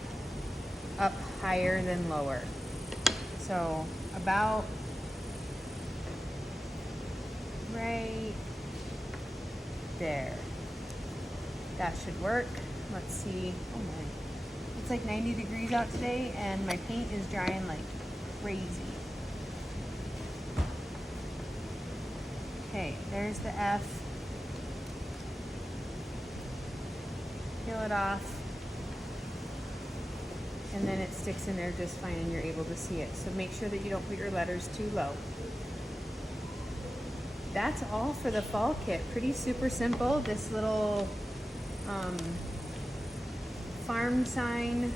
up higher than lower. So about right there. That should work. Let's see. Oh my. It's like 90 degrees out today and my paint is drying like crazy. Okay, there's the F. Peel it off. And then it sticks in there just fine and you're able to see it. So make sure that you don't put your letters too low. That's all for the fall kit. Pretty super simple. This little farm sign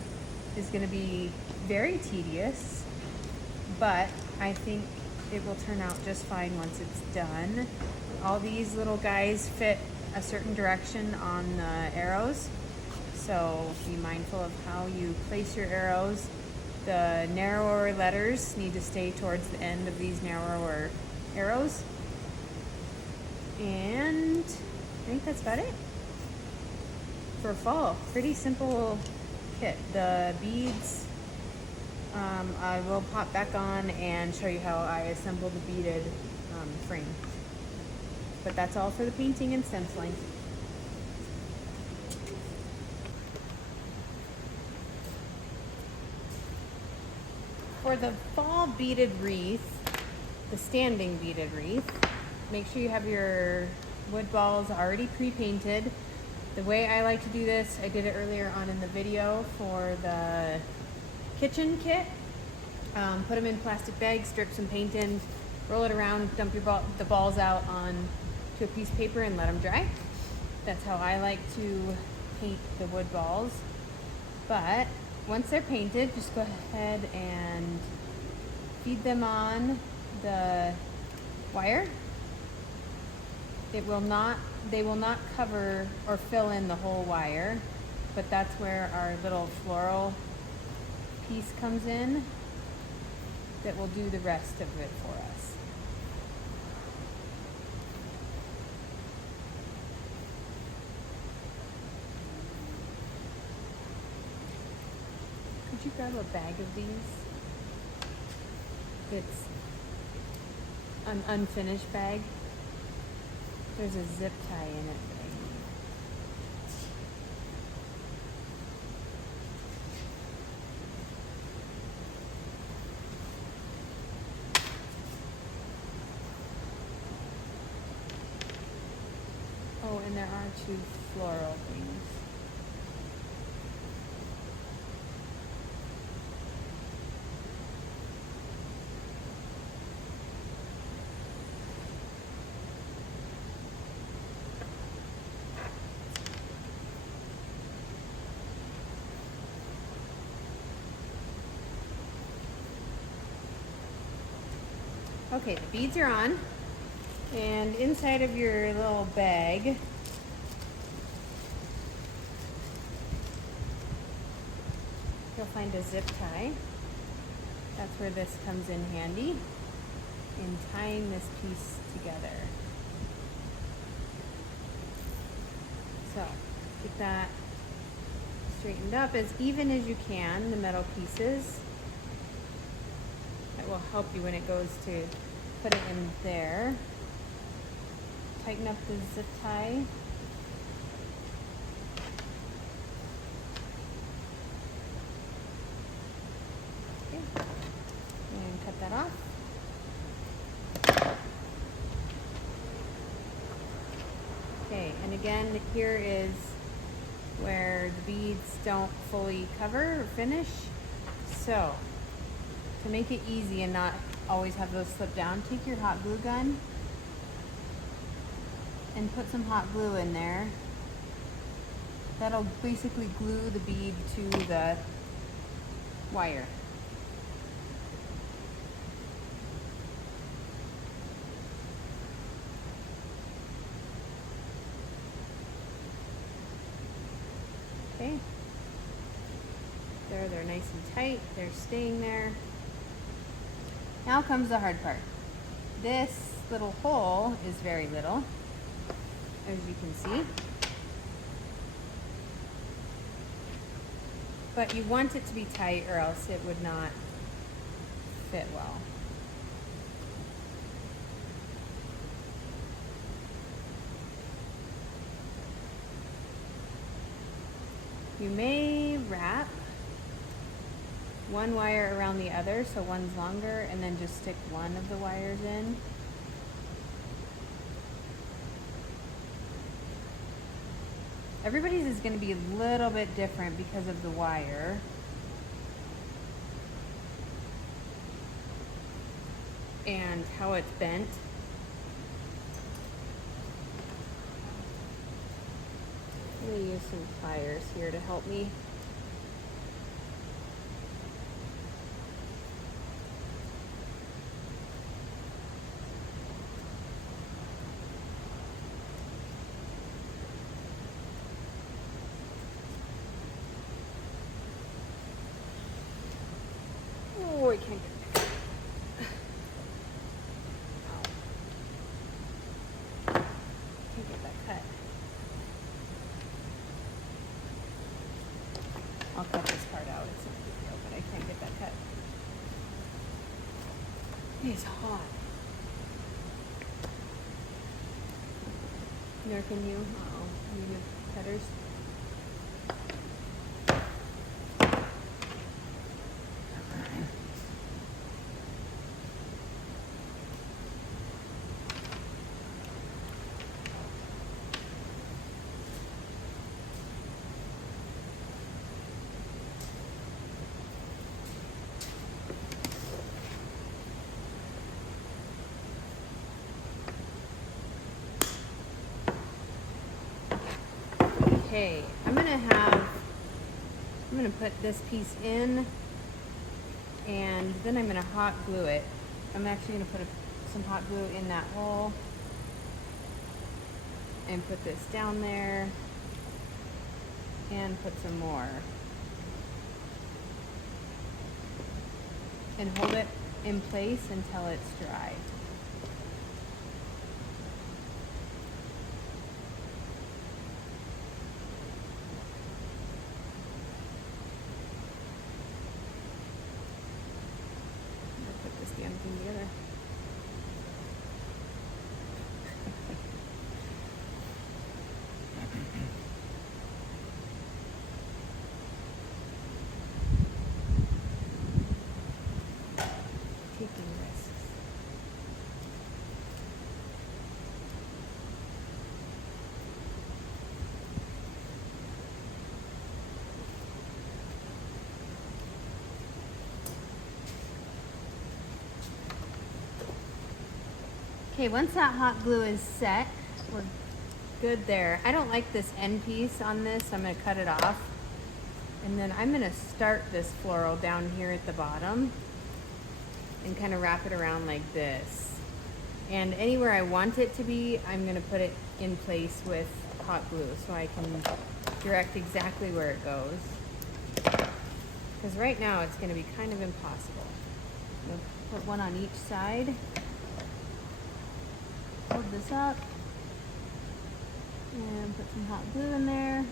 is going to be very tedious, but I think it will turn out just fine once it's done. All these little guys fit a certain direction on the arrows, so be mindful of how you place your arrows. The narrower letters need to stay towards the end of these narrower arrows. And I think that's about it for fall. Pretty simple kit. The beads I will pop back on and show you how I assembled the beaded frame. But that's all for the painting and stenciling. For the fall beaded wreath, the standing beaded wreath, make sure you have your wood balls already pre-painted. The way I like to do this, I did it earlier on in the video for the kitchen kit. Put them in plastic bags, strip some paint in, roll it around, dump the balls out onto a piece of paper and let them dry. That's how I like to paint the wood balls. But once they're painted, just go ahead and feed them on the wire. They will not cover or fill in the whole wire, but that's where our little floral piece comes in that will do the rest of it for us. Could you grab a bag of these? It's an unfinished bag. There's a zip tie in it that I need. Oh, and there are 2 floral things. Okay, the beads are on, and inside of your little bag, you'll find a zip tie. That's where this comes in handy in tying this piece together. So, get that straightened up as even as you can, the metal pieces. That will help you when it goes to put it in there. Tighten up the zip tie. Okay, and again, here is where the beads don't fully cover or finish. So, to make it easy and not always have those slip down, take your hot glue gun and put some hot glue in there. That'll basically glue the bead to the wire. Okay. There, they're nice and tight. They're staying there. Now comes the hard part. This little hole is very little, as you can see. But you want it to be tight or else it would not fit well. You may wrap one wire around the other so one's longer and then just stick one of the wires in. Everybody's is going to be a little bit different because of the wire. And how it's bent. I'm going to use some pliers here to help me. Oh, I can't get it. Can't get that cut. I'll cut this part out. It's not a big deal, but I can't get that cut. It's hot. Nor can you? Uh-oh. You need cutters? Okay, I'm gonna put this piece in and then I'm gonna hot glue it. I'm actually gonna put some hot glue in that hole and put this down there and put some more. And hold it in place until it's dry. Together. Taking risks. Okay, once that hot glue is set, we're good there. I don't like this end piece on this, so I'm going to cut it off. And then I'm going to start this floral down here at the bottom and kind of wrap it around like this. And anywhere I want it to be, I'm going to put it in place with hot glue so I can direct exactly where it goes. Because right now it's going to be kind of impossible. I'm going to put one on each side. Hold this up and put some hot glue in there.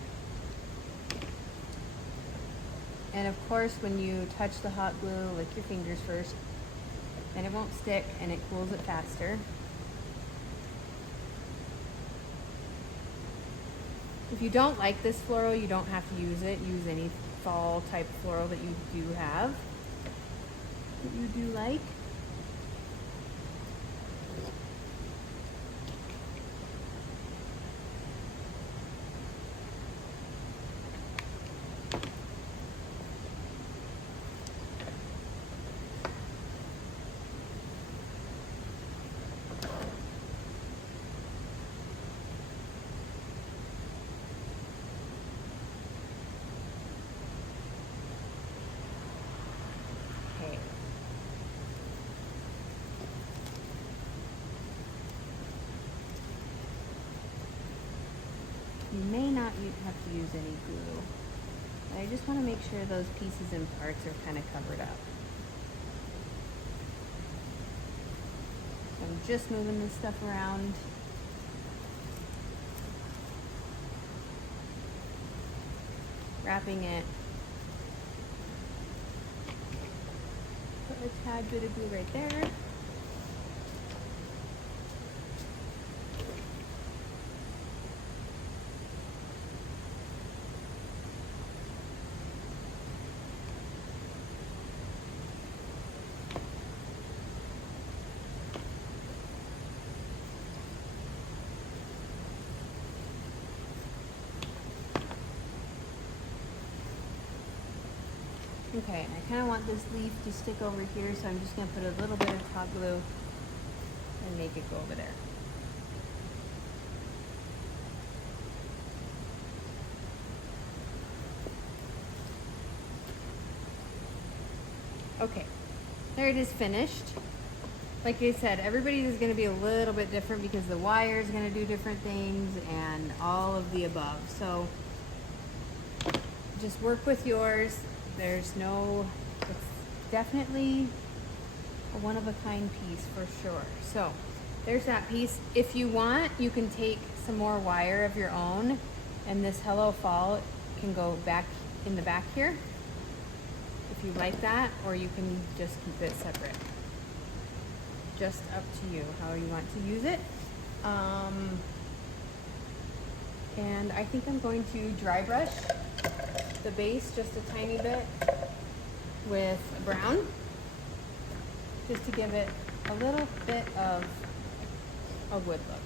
And of course, when you touch the hot glue, lick your fingers first, then it won't stick and it cools it faster. If you don't like this floral, you don't have to use it. Use any fall type floral that you do have, that you do like. You may not have to use any glue, but I just want to make sure those pieces and parts are kind of covered up. So I'm just moving this stuff around. Wrapping it. Put a tad bit of glue right there. Okay, and I kind of want this leaf to stick over here, so I'm just going to put a little bit of hot glue and make it go over there. Okay, there it is finished. Like I said, everybody's is going to be a little bit different because the wire is going to do different things and all of the above. So just work with yours. There's no, it's definitely a one-of-a-kind piece for sure. So there's that piece. If you want, you can take some more wire of your own, and this Hello Fall can go back in the back here if you like that, or you can just keep it separate. Just up to you how you want to use it. And I think I'm going to dry brush the base just a tiny bit with brown, just to give it a little bit of a wood look.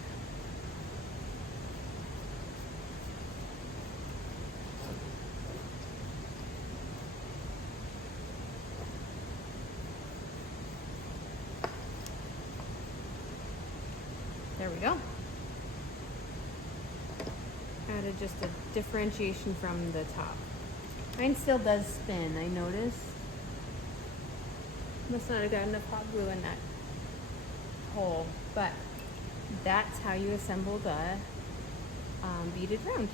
There we go. Added just a differentiation from the top. Mine still does spin, I notice. Must not have got enough hot glue in that hole, but that's how you assemble the beaded round.